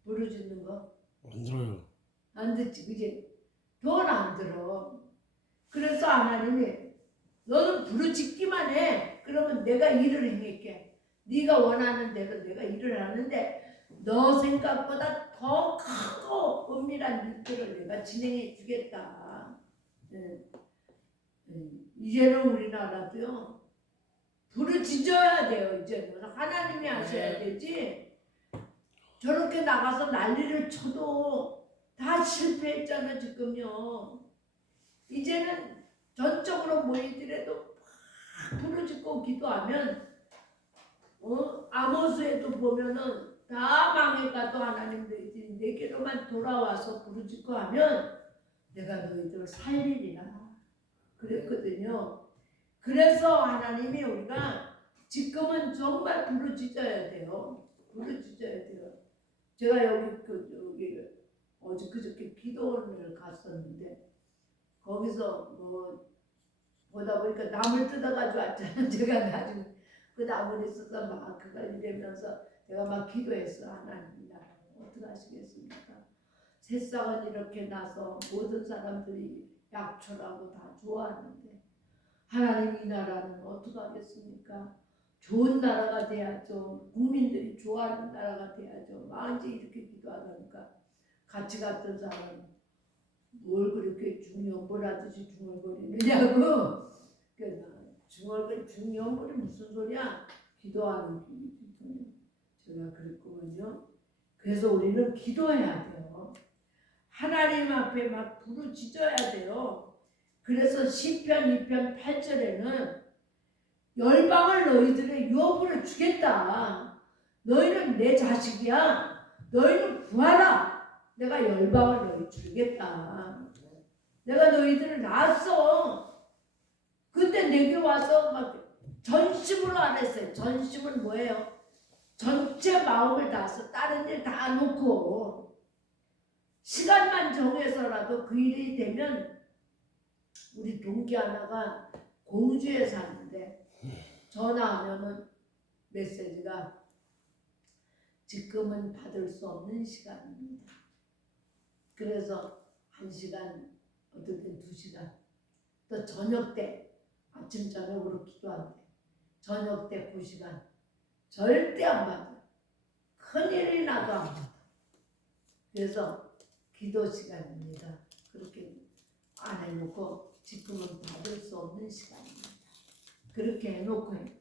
부르짖는 거? 안 들어요. 안 듣지 그지? 돈 안 들어. 그래서 하나님이 너는 부르짖기만 해. 그러면 내가 일을 행할게. 네가 원하는 대로 내가 일을 하는데 너 생각보다 더 크고 은밀한 일들을 내가 진행해 주겠다. 이제는 우리나라도요 부르짖어야 돼요. 이제는 하나님이 하셔야 되지. 저렇게 나가서 난리를 쳐도 다 실패했잖아 지금요. 이제는 전적으로 모이더라도 막 부르짖고 기도하면 아모스에도 보면은 다 망해가도 하나님 너희들이 내게로만 돌아와서 부르짖고 하면 내가 너희들을 살리리라 그랬거든요. 그래서 하나님이 우리가 지금은 정말 부르짖어야 돼요. 부르짖어야 돼요. 제가 여기 어제 그저께 기도원을 갔었는데 거기서 보다 보니까 나물 뜯어가지고 왔잖아. 제가 나중에 그 나물이 있어서 막 그걸 이러면서 내가 막 기도했어. 하나님 나를 어떻게 하시겠습니까? 새싹은 이렇게 나서 모든 사람들이 약초라고 다 좋아하는데 하나님 이 나라는 어떻게 하겠습니까? 좋은 나라가 돼야죠. 국민들이 좋아하는 나라가 돼야죠. 막 이제 이렇게 기도하다니까 같이 갔던 사람은 뭘 그렇게 중요하듯이 중얼거리느냐고. 그래서 중요한 무슨 소리야? 기도하는 길이거든요. 제가 그랬거든요. 그래서 우리는 기도해야 돼요. 하나님 앞에 막 부르짖어야 돼요. 그래서 시편 2편 8절에는 열방을 너희들의 유업으로 주겠다. 너희는 내 자식이야. 너희는 구하라. 내가 열방을 너희 주겠다. 내가 너희들을 낳았어. 그때 내게 와서 막 전심으로 안 했어요. 전심은 뭐예요? 전체 마음을 다해서 다른 일 다 놓고 시간만 정해서라도 그 일이 되면 우리 동기 하나가 공주에 사는데 전화하면은 메시지가 지금은 받을 수 없는 시간입니다. 그래서 1시간, 어떨 땐 2시간, 또 저녁 때, 아침 저녁으로 기도한대. 저녁 때 9시간. 절대 안 받아. 큰일이 나도 안 받아. 그래서 기도 시간입니다. 그렇게 안 해놓고 지금은 받을 수 없는 시간입니다. 그렇게 해놓고 해요.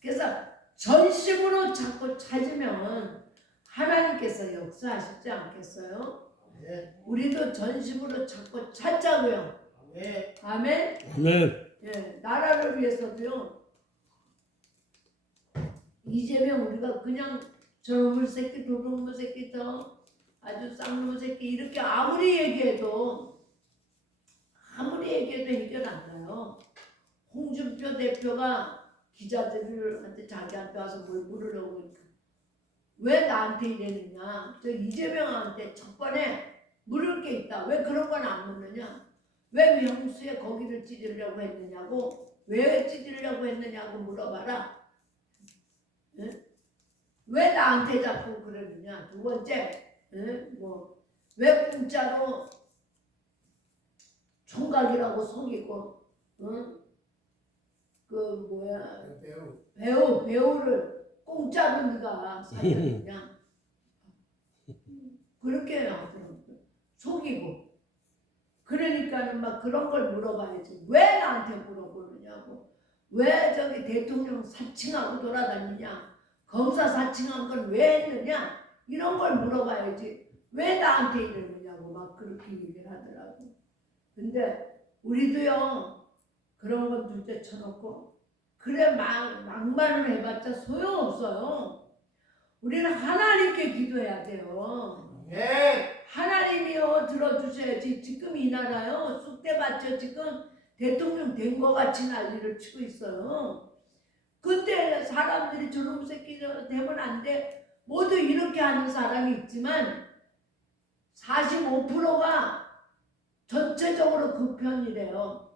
그래서 전심으로 자꾸 찾으면 하나님께서 역사하시지 않겠어요? 네. 우리도 전심으로 자꾸 찾자고요. 네. 아멘. 아멘. 예, 나라를 위해서도요. 이재명 우리가 그냥 저놈의 새끼, 도둑놈의 새끼, 저 아주 쌍놈의 새끼 이렇게 아무리 얘기해도 해결 안 가요. 홍준표 대표가 기자들한테 자기한테 와서 뭘 물으려고 그러니까 왜 나한테 이랬느냐. 저 이재명한테 첫 번에 물을 게 있다. 왜 그런 건 안 묻느냐. 왜 명수에 거기를 찌르려고 했느냐고. 왜 찌르려고 했느냐고 물어봐라. 응? 왜 나한테 자꾸 그러느냐. 두 번째, 응? 왜 공짜로 총각이라고 속이고, 응? 배우를 공짜로 네가 살렸느냐. 그렇게 하더라고요. 속이고. 그러니까는 막 그런 걸 물어봐야지. 왜 나한테 물어보느냐고. 왜 저기 대통령 사칭하고 돌아다니냐. 검사 사칭한 건 왜 했느냐. 이런 걸 물어봐야지. 왜 나한테 이러느냐고 막 그렇게 얘기를 하더라고. 근데 우리도요. 그런 건 둘째 쳐놓고 그래 막말을 해봤자 소용없어요. 우리는 하나님께 기도해야 돼요. 네. 하나님이요 들어주셔야지. 지금 이 나라요 쑥대밭에 지금 대통령 된 거 같이 난리를 치고 있어요. 그때 사람들이 저놈 새끼 되면 안 돼. 모두 이렇게 하는 사람이 있지만 45%가 전체적으로 그 편이래요.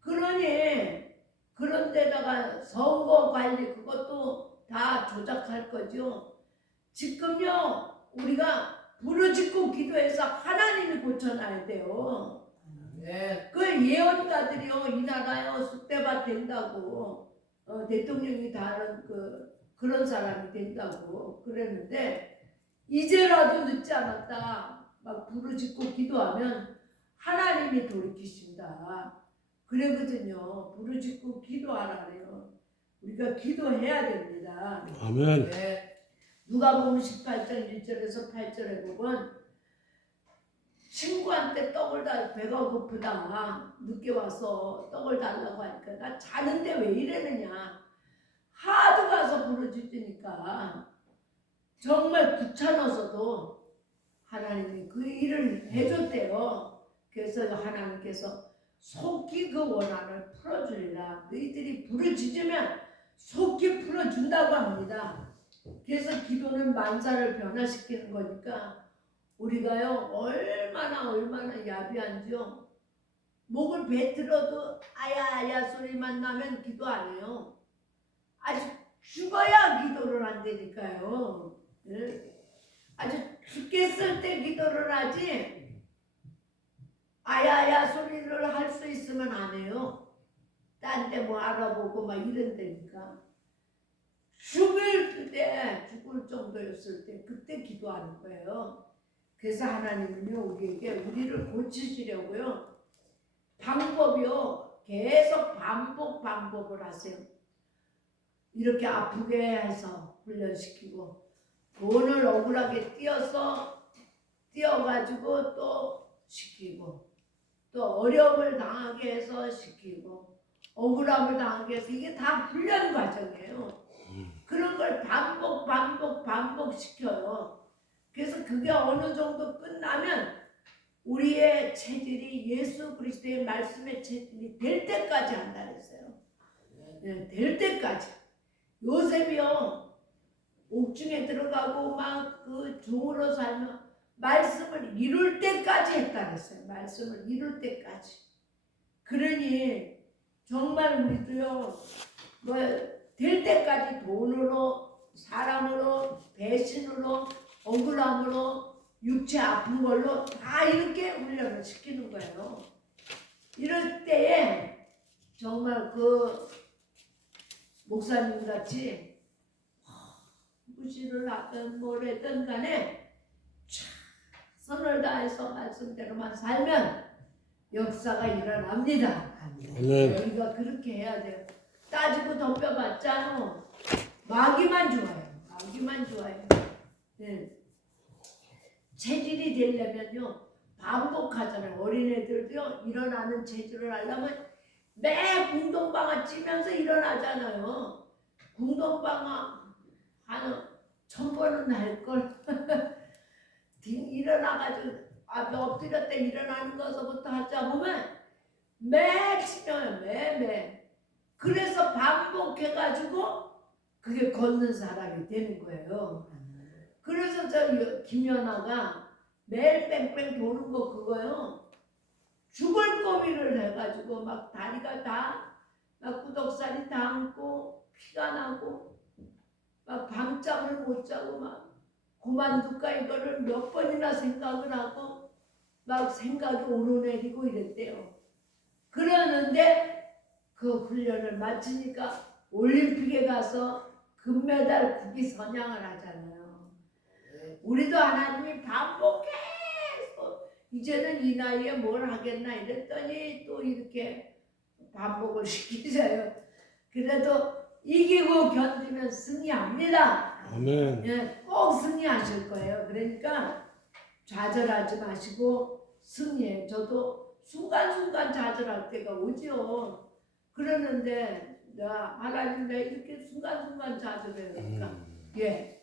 그러니 그런 데다가 선거 관리 그것도 다 조작할 거죠. 지금요 우리가 부르짖고 기도해서 하나님이 고쳐놔야 돼요. 네. 그 예언가들이요 이 나라요 쑥대밭 된다고 대통령이 다른 그런 사람이 된다고 그랬는데 이제라도 늦지 않았다. 막 부르짖고 기도하면 하나님이 돌이키신다. 그러거든요. 부르짖고 기도하라래요. 우리가 기도해야 됩니다. 아멘. 네. 누가복음 18장 1절에서 8절에 보면 친구한테 떡을 배가 고프다. 늦게 와서 떡을 달라고 하니까 나 자는데 왜 이러느냐. 하도 가서 부르짖으니까 정말 귀찮아서도 하나님이 그 일을 해줬대요. 그래서 하나님께서 속히 그 원한을 풀어주리라. 너희들이 부르짖으면 속히 풀어준다고 합니다. 그래서 기도는 만사를 변화시키는 거니까 우리가요 얼마나 야비한지요. 목을 뱉들어도 아야 소리만 나면 기도 안 해요. 아주 죽어야 기도를 한다니까요. 아주 죽겠을 때 기도를 하지 아야야 소리를 할 수 있으면 안 해요. 딴 데 뭐 알아보고 막 이런다니까. 죽을 정도였을 때 그때 기도하는 거예요. 그래서 하나님은요 우리를 고치시려고요 방법이요 계속 반복을 하세요. 이렇게 아프게 해서 훈련시키고 돈을 억울하게 띄어가지고 또 시키고 또 어려움을 당하게 해서 시키고 억울함을 당하게 해서 이게 다 훈련 과정이에요. 그런 걸 반복시켜요. 그래서 그게 어느 정도 끝나면 우리의 체질이 예수 그리스도의 말씀의 체질이 될 때까지 한다 그랬어요. 네, 될 때까지. 요셉이요 옥중에 들어가고 막 그 종으로 살면 말씀을 이룰 때까지 했다 그랬어요. 말씀을 이룰 때까지. 그러니 정말 우리도요 될 때까지 돈으로 사람으로, 배신으로, 억울함으로, 육체 아픈 걸로 다 이렇게 훈련을 시키는 거예요. 이럴 때에 정말 그 목사님 같이 무시를 하든 뭐래든 간에 선을 다해서 말씀대로만 살면 역사가 일어납니다. 아멘. 우리가 그렇게 해야 돼요. 따지고 덤벼봤자 마귀만 좋아요. 마귀만 좋아요. 네. 체질이 되려면요 반복하잖아요. 어린애들도요 일어나는 체질을 하려면 매 궁동방아 찌면서 일어나잖아요. 궁동방아 한 1000번은 할걸. 일어나가지고 앞에 엎드렸다 일어나는 것부터 하자 보면 매 치며요. 매. 그래서 반복해가지고 그게 걷는 사람이 되는 거예요. 그래서 저 김연아가 매일 뺑뺑 도는 거 그거요. 죽을 고비를 해가지고 막 다리가 다 막 구덕살이 닿고 피가 나고 막 밤잠을 못 자고 막 그만둘까 이거를 몇 번이나 생각을 하고 막 생각이 오르내리고 이랬대요. 그러는데 그 훈련을 마치니까 올림픽에 가서 금메달 국기 선양을 하잖아요. 우리도 하나님이 반복해서 이제는 이 나이에 뭘 하겠나 이랬더니 또 이렇게 반복을 시키세요. 그래도 이기고 견디면 승리합니다. 아멘. 예, 꼭 승리하실 거예요. 그러니까 좌절하지 마시고 승리해. 저도 순간순간 좌절할 때가 오죠. 그러는데 나 하나님 왜 이렇게 순간순간 좌절해요? 그러니까 예,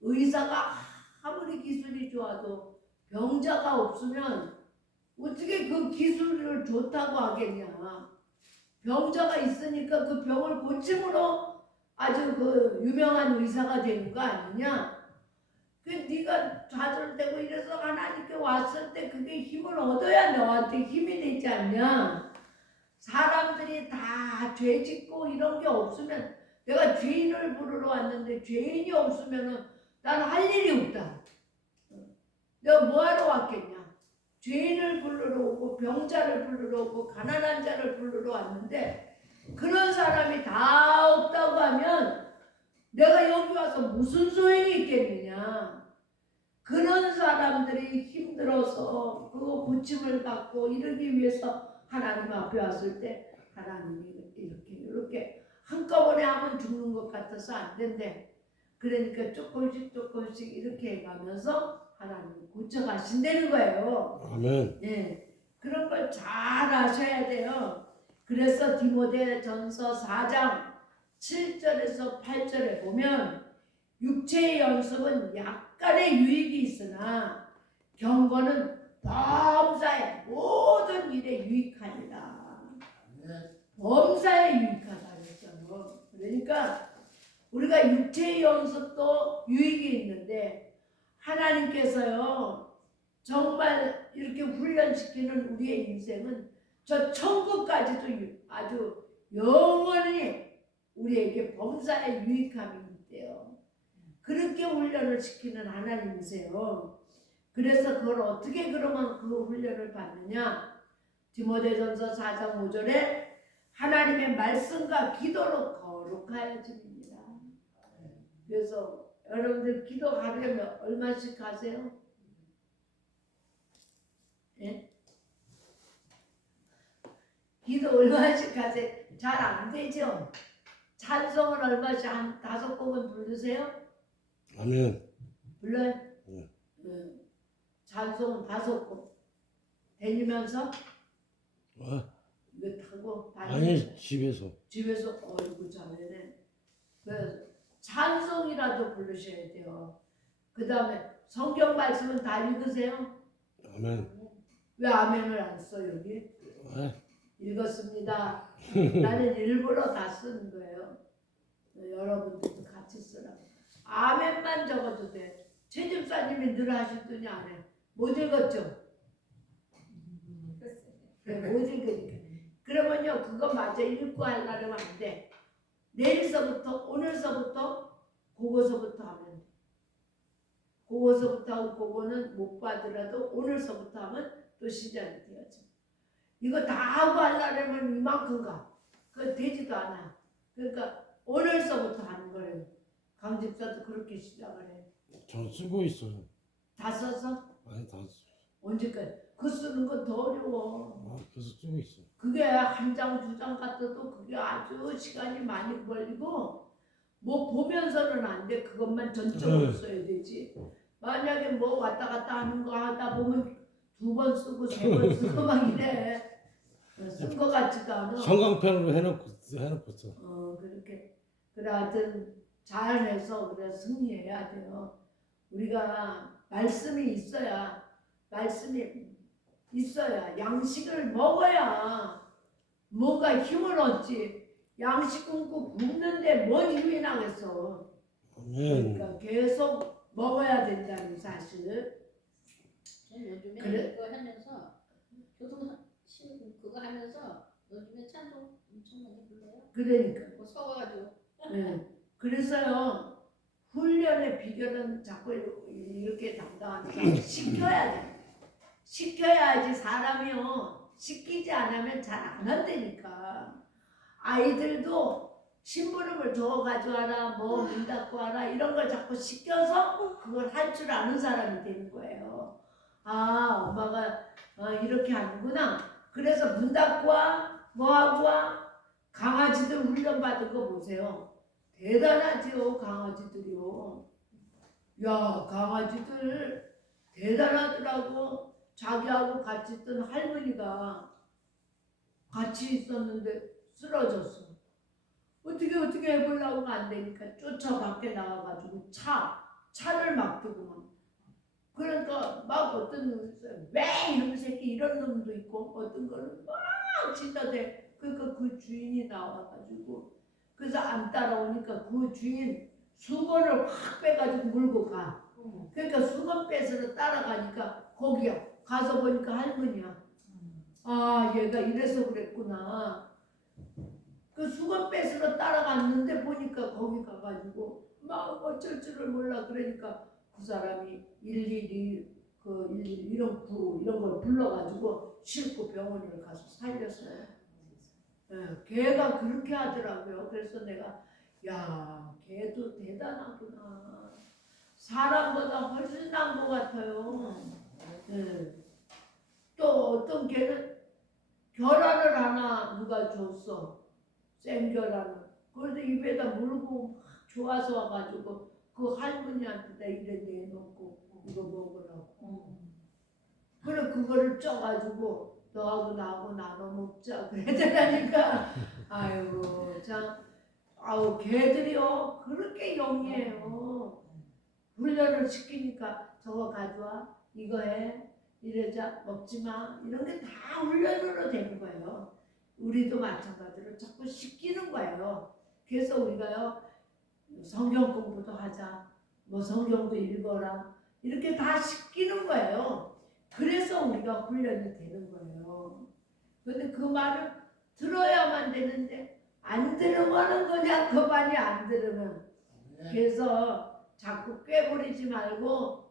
의사가 아무리 기술이 좋아도 병자가 없으면 어떻게 그 기술을 좋다고 하겠냐. 병자가 있으니까 그 병을 고침으로 아주 그 유명한 의사가 되는 거 아니냐. 그 네가 좌절되고 이래서 하나님께 왔을 때 그게 힘을 얻어야 너한테 힘이 되지 않냐. 사람들이 다 죄 짓고 이런 게 없으면 내가 죄인을 부르러 왔는데 죄인이 없으면 나는 할 일이 없다. 내가 뭐하러 왔겠냐. 죄인을 부르러 오고 병자를 부르러 오고 가난한 자를 부르러 왔는데 그런 사람이 다 없다고 하면 내가 여기 와서 무슨 소용이 있겠느냐. 그런 사람들이 힘들어서 그거 고침을 받고 이러기 위해서 하나님 앞에 왔을 때 하나님이 이렇게 한꺼번에 하면 죽는 것 같아서 안 된대. 그러니까 조금씩 이렇게 해가면서 하나님이 고쳐가신다는 거예요. 아멘. 네, 그런 걸 잘 아셔야 돼요. 그래서 디모데전서 4장 7절에서 8절에 보면 육체의 연습은 약간의 유익이 있으나 경건은 범사의 모든 일에 유익하니라. 범사에 유익하다 그랬잖아요. 그러니까 우리가 육체의 연습도 유익이 있는데 하나님께서요 정말 이렇게 훈련시키는 우리의 인생은 저 천국까지도 아주 영원히 우리에게 범사에 유익함이 있대요. 그렇게 훈련을 시키는 하나님이세요. 그래서 그걸 어떻게 그러면 그 훈련을 받느냐. 디모데전서 4장 5절에 하나님의 말씀과 기도로 거룩하여집니다. 그래서 여러분들 기도 하루에 얼마씩 하세요? 예? 기도 얼마씩 하세요? 잘 안 되죠? 찬송은 얼마씩 한 5곡은 부르세요? 아멘. 불러요? 네. 찬송은 5곡 다니면서 이거 타고 아니 집에서. 집에서 어이구 잘해네. 그래서 찬송이라도 부르셔야 돼요. 그 다음에 성경 말씀은 다 읽으세요? 아멘. 왜 아멘을 안 써 여기? 읽었습니다. 나는 일부러 다 쓰는 거예요. 여러분들도 같이 쓰라고. 아멘만 적어도 돼. 최 집사님이 늘 하시더니 안 해. 못 읽었죠? 네, 못 읽으니까. 그러면요 그거 마저 읽고 하려면 안 돼. 내일서부터 오늘서부터 그거서부터 하면 돼. 그거서부터 하고 그거는 못 받으라도 오늘서부터 하면 또 시작이 되어져. 이거 다 하고 하려면 이만큼 가. 그거 되지도 않아. 그러니까 오늘서부터 하는 거예요. 강집사도 그렇게 시작을 해. 저 쓰고 있어요. 다 썼어? 아니 다 언제까지? 그 쓰는 건 더 어려워. 계속 쓰고 있어. 그게 한 장, 두 장 같아도 그게 아주 시간이 많이 걸리고 뭐 보면서는 안 돼. 그것만 전적으로 써야 되지. 만약에 뭐 왔다 갔다 하는 거 하다 보면 2번 쓰고 3번 쓰고 막 이래. 쓴 거 같지도 않아. 성강편으로 해놓고 써. 그렇게. 그래 하여튼 잘해서 그래 승리해야 돼요. 우리가 말씀이 있어야 양식을 먹어야 뭔가 힘을 얻지. 양식 굶고 굶는데 뭔 힘이 나겠어. 아멘. 그러니까 계속 먹어야 된다는 사실. 요즘에 그래? 그거 하면서 그거 하면서 요즘에 찬송 엄청 많이 불러요. 그러니까. 뭐 서가지고. 네. 그래서요 훈련의 비결은 자꾸 이렇게 담당하는 사람 시켜야 돼. 시켜야지 사람이요. 시키지 않으면 잘 안 한다니까. 아이들도 심부름을 저 가져와라, 뭐 문 닫고 와라 이런 걸 자꾸 시켜서 그걸 할 줄 아는 사람이 되는 거예요. 아, 엄마가 이렇게 하는구나. 그래서 문 닫고 와, 뭐 하고 와. 강아지들 훈련 받은 거 보세요. 대단하지요, 강아지들이요. 야, 강아지들 대단하더라고. 자기하고 같이 있던 할머니가 같이 있었는데 쓰러졌어. 어떻게 해보려고 안 되니까 쫓아 밖에 나가가지고 차를 막 두고만. 그러니까 막 어떤 놈이 있어요. 왜 이런 새끼 이런 놈도 있고 어떤 거는 막 진짜대. 그러니까 그 주인이 나와가지고 그래서 안 따라오니까 그 주인 수건을 확 빼가지고 물고 가. 그러니까 수건 뺏으러 따라가니까 거기야. 가서 보니까 할머니야. 아, 얘가 이래서 그랬구나. 그 수건 뺏으러 따라갔는데 보니까 거기 가가지고 막 어쩔 줄을 몰라. 그러니까 그 사람이 112 이런 걸 불러가지고 싣고 병원을 가서 살렸어요. 걔가 그렇게 하더라고요. 그래서 내가 야, 걔도 대단하구나. 사람보다 훨씬 나은 것 같아요. 또 어떤 걔는 계란을 하나 누가 줬어. 생계란을. 그래서 입에다 물고 막 좋아서 와가지고 그 할머니한테다 이래 내놓고 이거 먹으라고. 그래 그거를 쪄가지고 너하고 나하고 나눠 먹자 그러더라니까. 아이고 참. 아우 걔들이요 그렇게 영리해요. 훈련을 시키니까 저거 가져와 이거 해 이러자 먹지마 이런 게 다 훈련으로 되는 거예요. 우리도 마찬가지로 자꾸 시키는 거예요. 그래서 우리가요 성경 공부도 하자 뭐 성경도 읽어라 이렇게 다 시키는 거예요. 그래서 우리가 훈련이 되는 거예요. 그런데 그 말을 들어야만 되는데 안 들으면은 그냥 그만이 안 들으면. 그래서 자꾸 꿰부리지 말고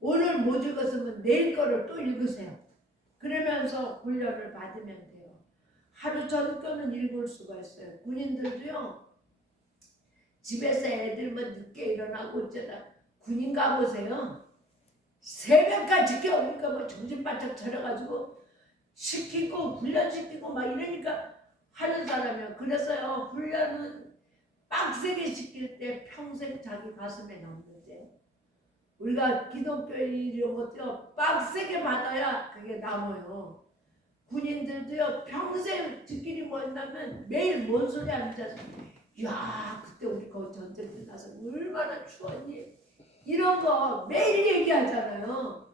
오늘 못 읽었으면 내일 거를 또 읽으세요. 그러면서 훈련을 받으면 돼요. 하루 전 거는 읽을 수가 있어요. 군인들도요. 집에서 애들 뭐 늦게 일어나고 어쩌다 군인 가보세요. 새벽까지 깨우니까 뭐 정신 바짝 차려가지고 시키고 훈련시키고 막 이러니까 하는 사람이에요. 그래서요 훈련은 빡세게 시킬 때 평생 자기 가슴에 남는데 우리가 기독교인 이런 것도요 빡세게 받아야 그게 남아요. 군인들도요 평생 지킬이 뭐냐면 매일 뭔 소리 앉아서 야 그때 우리 그 전쟁 때 가서 얼마나 추웠니 이런 거 매일 얘기하잖아요.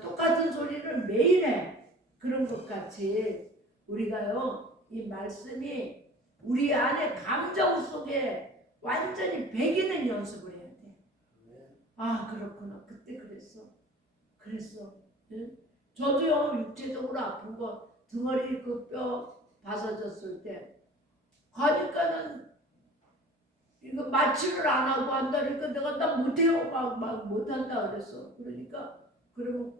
똑같은 소리를 매일 해. 그런 것 같이 우리가요 이 말씀이 우리 안에 감정 속에 완전히 배기는 연습을 해야 돼. 아 그렇구나 그때 그랬어. 응? 저도요 육체적으로 아픈 거 등허리 그 뼈 벗어졌을 때 가니까는 이거 마취를 안 하고 한다니까 내가 나 못해요. 막 못한다 그랬어. 그러니까 그러면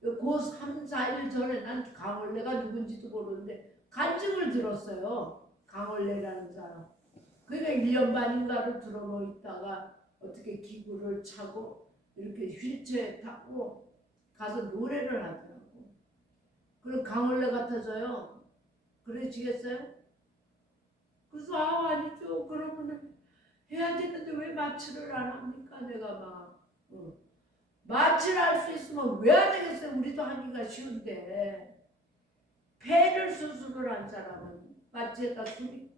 그 3, 4일 전에 난 강원래가 누군지도 모르는데 간증을 들었어요. 강원래라는 사람. 그러니까 1년 반인가를 들어놓 있다가 어떻게 기구를 차고 이렇게 휠체어에 타고 가서 노래를 하더라고. 그럼 강원래 같아져요. 그러시겠어요? 그래서 아니죠. 그러면은 해야 되는데 왜 마취를 안 합니까? 내가 막 마취를 할 수 있으면 왜 안 되겠어요? 우리도 하기가 쉬운데 폐를 수술을 한 사람은 마취에다 숨이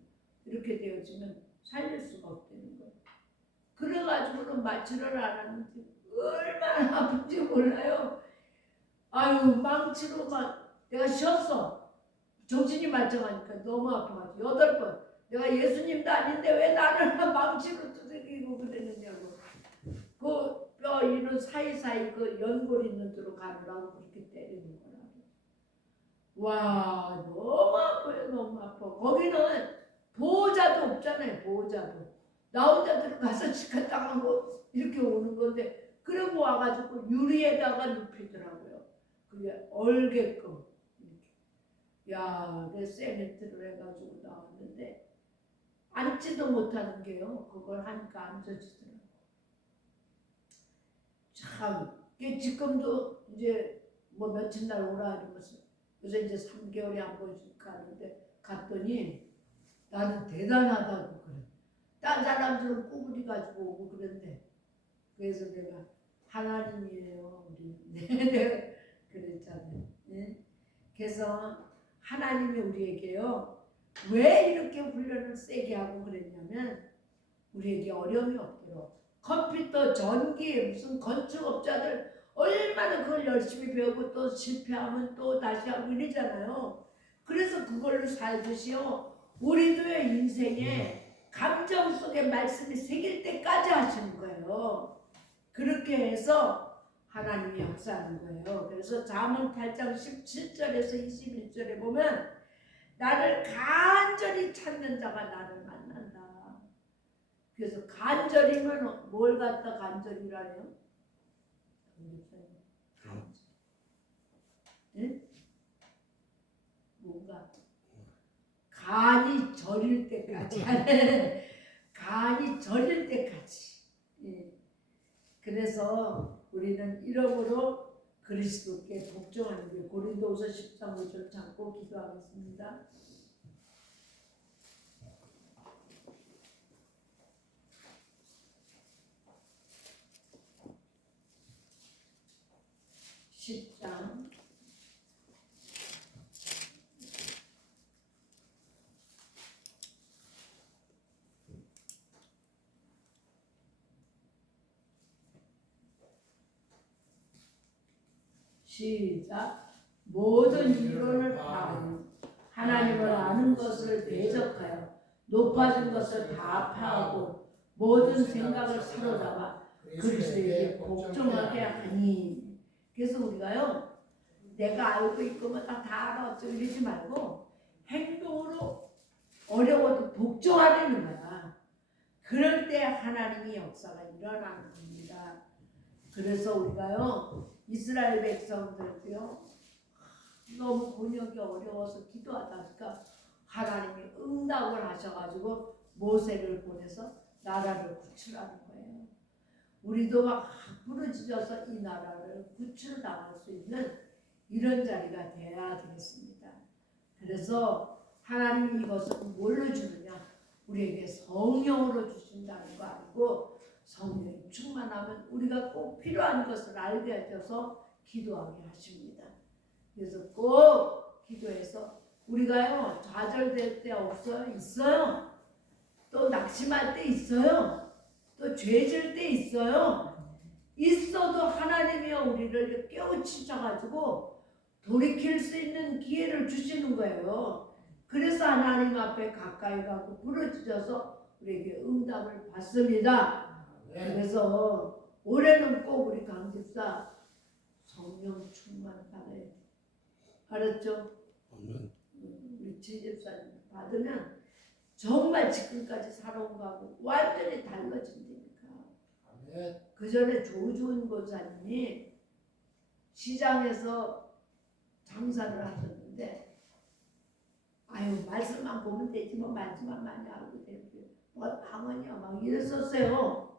이렇게 되어지면 살릴 수가 없다는 거예요. 그래가지고는 마취를 안 하는지 얼마나 아픈지 몰라요. 아유 망치로 막 내가 쉬었어. 정신이 말짱하니까 너무 아파가지고 8번. 내가 예수님도 아닌데 왜 나를 망치로 두들기고 그랬느냐고. 그 뼈 이는 사이사이 그 연골 있는 데로 가느라고 그렇게 때리는 거라고. 와 너무 아파요. 너무 아파. 거기는 보호자도 없잖아요. 보호자도. 나 혼자 들어가서 치카당하고 이렇게 오는 건데 그러고 와가지고 유리에다가 눕히더라고요. 그게 얼게끔. 야, 내 세멘트를 해가지고 나왔는데 앉지도 못하는 게요. 그걸 하니까 앉아지더라고. 참, 이게 지금도 이제 뭐 며칠 날 오라 이러면서 요새 이제 3개월에 한 번씩 가는데 갔더니 나는 대단하다고 그래. 딴 사람들은 꾸부리 가지고 오고 그런데 그래서 내가 하나님이에요 우리. 네, 그랬잖아요. 네? 그래서 하나님이 우리에게요 왜 이렇게 훈련을 세게 하고 그랬냐면 우리에게 어려움이 없도록. 컴퓨터, 전기, 무슨 건축업자들 얼마나 그걸 열심히 배우고 또 실패하면 또 다시 하고 이러잖아요. 그래서 그걸로 살듯이요 우리도의 인생에 감정 속에 말씀이 새길 때까지 하시는 거예요. 그렇게 해서 하나님이 역사하는 거예요. 그래서 잠언 8장 17절에서 21절에 보면 나를 간절히 찾는 자가 나를 만난다. 그래서 간절이면 뭘 갖다 간절이라뇨? 네? 뭔가 간이 저릴 때까지 간이 저릴 때까지. 예. 그래서 우리는 이러므로 그리스도께 복종하는 게 고린도후서 10장 5절 잡고 기도하겠습니다. (10장) 시작. 모든 이론을 파하여 하나님을 아는 것을 대적하여 높아진 것을 다 파하고 모든 생각을 사로잡아 그리스도에게 복종하게 하니. 그래서 우리가요 내가 알고 있고만 다 알아 어쩌고 이러지 말고 행동으로 어려워도 복종하려는 거야. 그럴 때 하나님이 역사가 일어나는 겁니다. 그래서 우리가요 이스라엘 백성들도요 너무 번역이 어려워서 기도하다니까 하나님이 응답을 하셔가지고 모세를 보내서 나라를 구출하는 거예요. 우리도 막 부르짖어서 이 나라를 구출 당할 수 있는 이런 자리가 돼야 되겠습니다. 그래서 하나님이 이것을 뭘로 주느냐? 우리에게 성령으로 주신다는 거 알고 성령이 충만하면 우리가 꼭 필요한 것을 알게 되어서 기도하게 하십니다. 그래서 꼭 기도해서 우리가요 좌절될 때 없어요? 있어요. 또 낙심할 때 있어요. 또 죄질 때 있어요. 있어도 하나님이요 우리를 깨우치셔가지고 돌이킬 수 있는 기회를 주시는 거예요. 그래서 하나님 앞에 가까이 가고 부르짖어서 우리에게 응답을 받습니다. 그래서 올해는 꼭 우리 강집사 성령 충만 받아야 돼. 알았죠? 우리 최집사님 받으면 정말 지금까지 살아온 거하고 완전히 달라진다니까. 아멘. 그 전에 조주은 권사님이 시장에서 장사를 하셨는데, 아유 말씀만 보면 되지 뭐 말씀만 많이 알고 되지 뭐 방언이야 막 이랬었어요.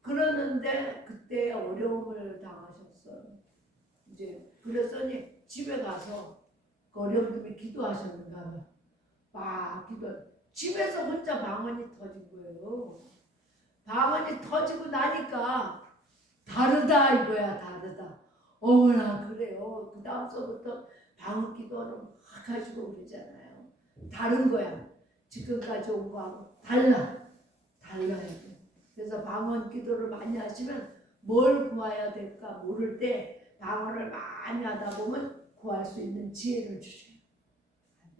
그러는데 그때 어려움을 당하셨어요. 이제 그랬더니 집에 가서 그 어려움 때문에 기도하셨는가 봐요. 막 기도. 집에서 혼자 방언이 터진 거예요. 방언이 터지고 나니까 다르다 이거야. 다르다. 어머나 그래요. 그 다음서부터 방언 기도를 막 하시고 그러잖아요. 다른 거야. 지금까지 온 거하고 달라야 돼. 그래서 방언 기도를 많이 하시면 뭘 구해야 될까 모를 때 방언을 많이 하다 보면 구할 수 있는 지혜를 주셔요.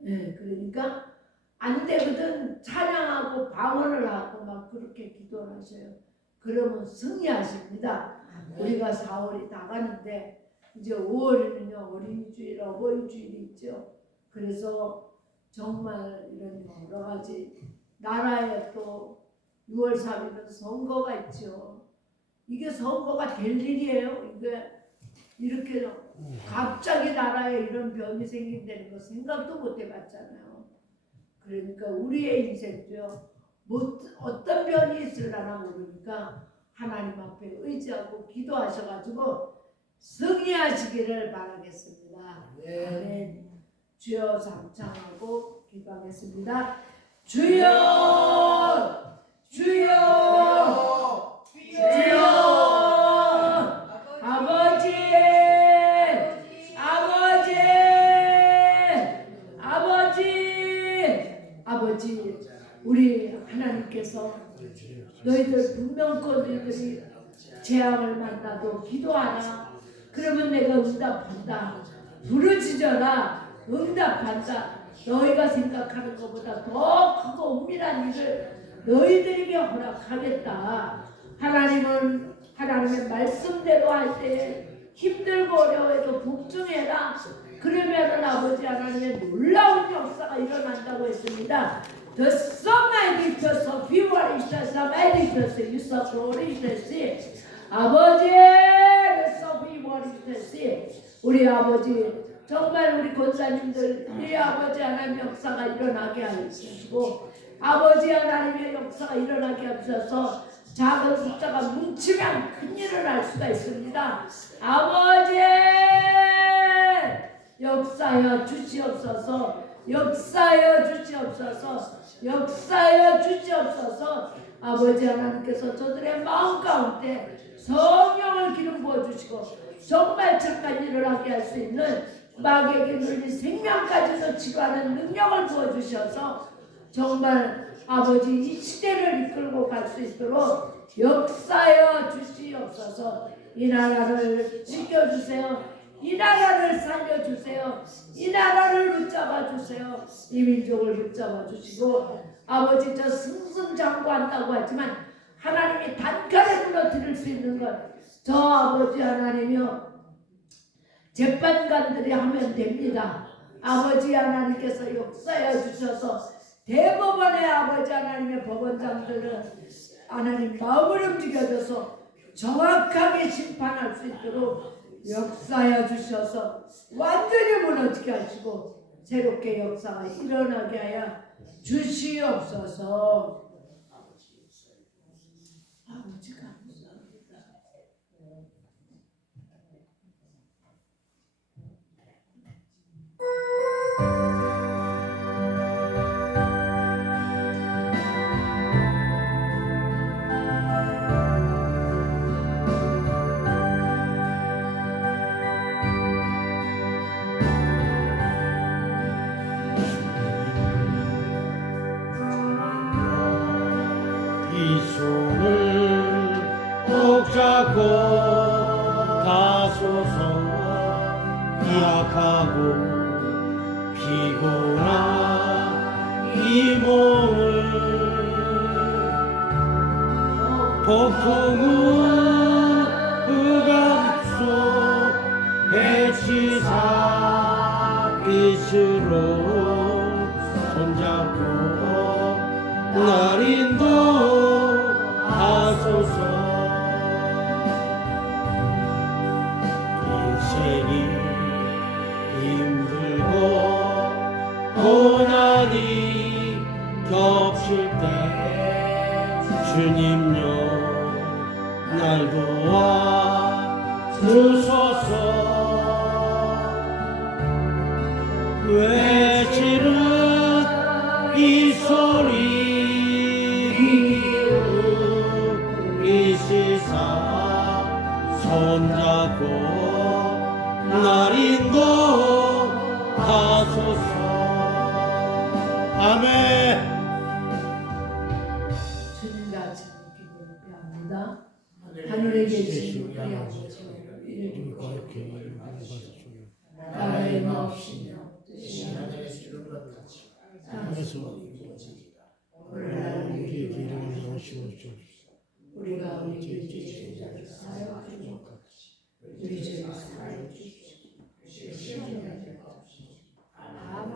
네, 그러니까 안 되거든 찬양하고 방언을 하고 막 그렇게 기도를 하셔요. 그러면 승리하십니다. 우리가 4월이 다 가는데 이제 5월에는요 어린이주일, 어버이주일이 있죠. 그래서 정말 이런 여러 가지 나라에 또 6월 3일은 선거가 있죠. 이게 선거가 될 일이에요. 이게 이렇게 갑자기 나라에 이런 변이 생긴다는 거 생각도 못 해봤잖아요. 그러니까 우리의 인생도요. 뭐 어떤 변이 있으려나 모르니까 하나님 앞에 의지하고 기도하셔가지고 승리하시기를 바라겠습니다. 아멘. 주여 삼창하고 기도하겠습니다. 주여 주여 주여 아버지 아버지 아버지 아버지 우리 하나님께서 너희들 분명 너희들이 재앙을 만나도 기도하라. 그러면 내가 응답한다. 부르짖어라. 응답한다. 너희가 생각하는 것보다 더 크고 은밀한 일을 너희들에게 허락하겠다. 하나님은 하나님의 말씀대로 할 때 힘들고 어려워도 복종해라. 그러면은 아버지 하나님의 놀라운 역사가 일어난다고 했습니다. The 성에 입혀서 비월이 있어서 매일 입혀서 유서 glory 있듯이 아버지 the 비월이 있듯이 우리 아버지 정말 우리 권사님들 우리 아버지 하나님의 역사가 일어나게 하시고 아버지 하나님의 역사가 일어나게 하셔서 작은 숫자가 뭉치면 큰 일을 할 수가 있습니다. 아버지 역사여 주시옵소서. 역사여 주시옵소서. 역사여 주시옵소서. 아버지 하나님께서 저들의 마음 가운데 성령을 기름 부어주시고 정말 착한 일을 하게 할 수 있는 마귀에게 눌린 생명까지도 치료하는 능력을 부어주셔서 정말 아버지 이 시대를 이끌고 갈 수 있도록 역사여 주시옵소서. 이 나라를 지켜주세요. 이 나라를 살려주세요. 이 나라를 붙잡아 주세요. 이 민족을 붙잡아 주시고 아버지 저 승승장구한다고 하지만 하나님이 단칼에 무너뜨릴 수 있는 것 저 아버지 하나님이요 재판관들이 하면 됩니다. 아버지 하나님께서 역사해 주셔서 대법원의 아버지 하나님의 법원장들은 하나님 마음을 움직여줘서 정확하게 심판할 수 있도록 역사해 주셔서 완전히 무너지게 하시고 새롭게 역사가 일어나게 하여 주시옵소서. 아버지가 이 손을 꼭 잡고 가소서. 약하고 피곤한 이 몸을 폭풍우 흑암 속 해치사 빛으로 손잡고 날 인도하소서. 인생이 힘들고 고난이 겹칠 때 주님요 날 도와 주소서. 외치는 이 소리 기울이시사 손잡고 날 인도하소서. 아멘. 주님 같이 기도를 합니다. 하늘에 계신 우리 아버지 이름이 이렇게 나라의 마옵시며 뜻이 하늘에서 이룬 것 같이 하늘에서 오늘날 우리에게 이름을 넣으시고 주옵소서. 우리가 우리 죄자를 사하여 주옵소서. 우리 죄를 사하여 주옵소서. 시험에 들게 하옵소서. 아멘.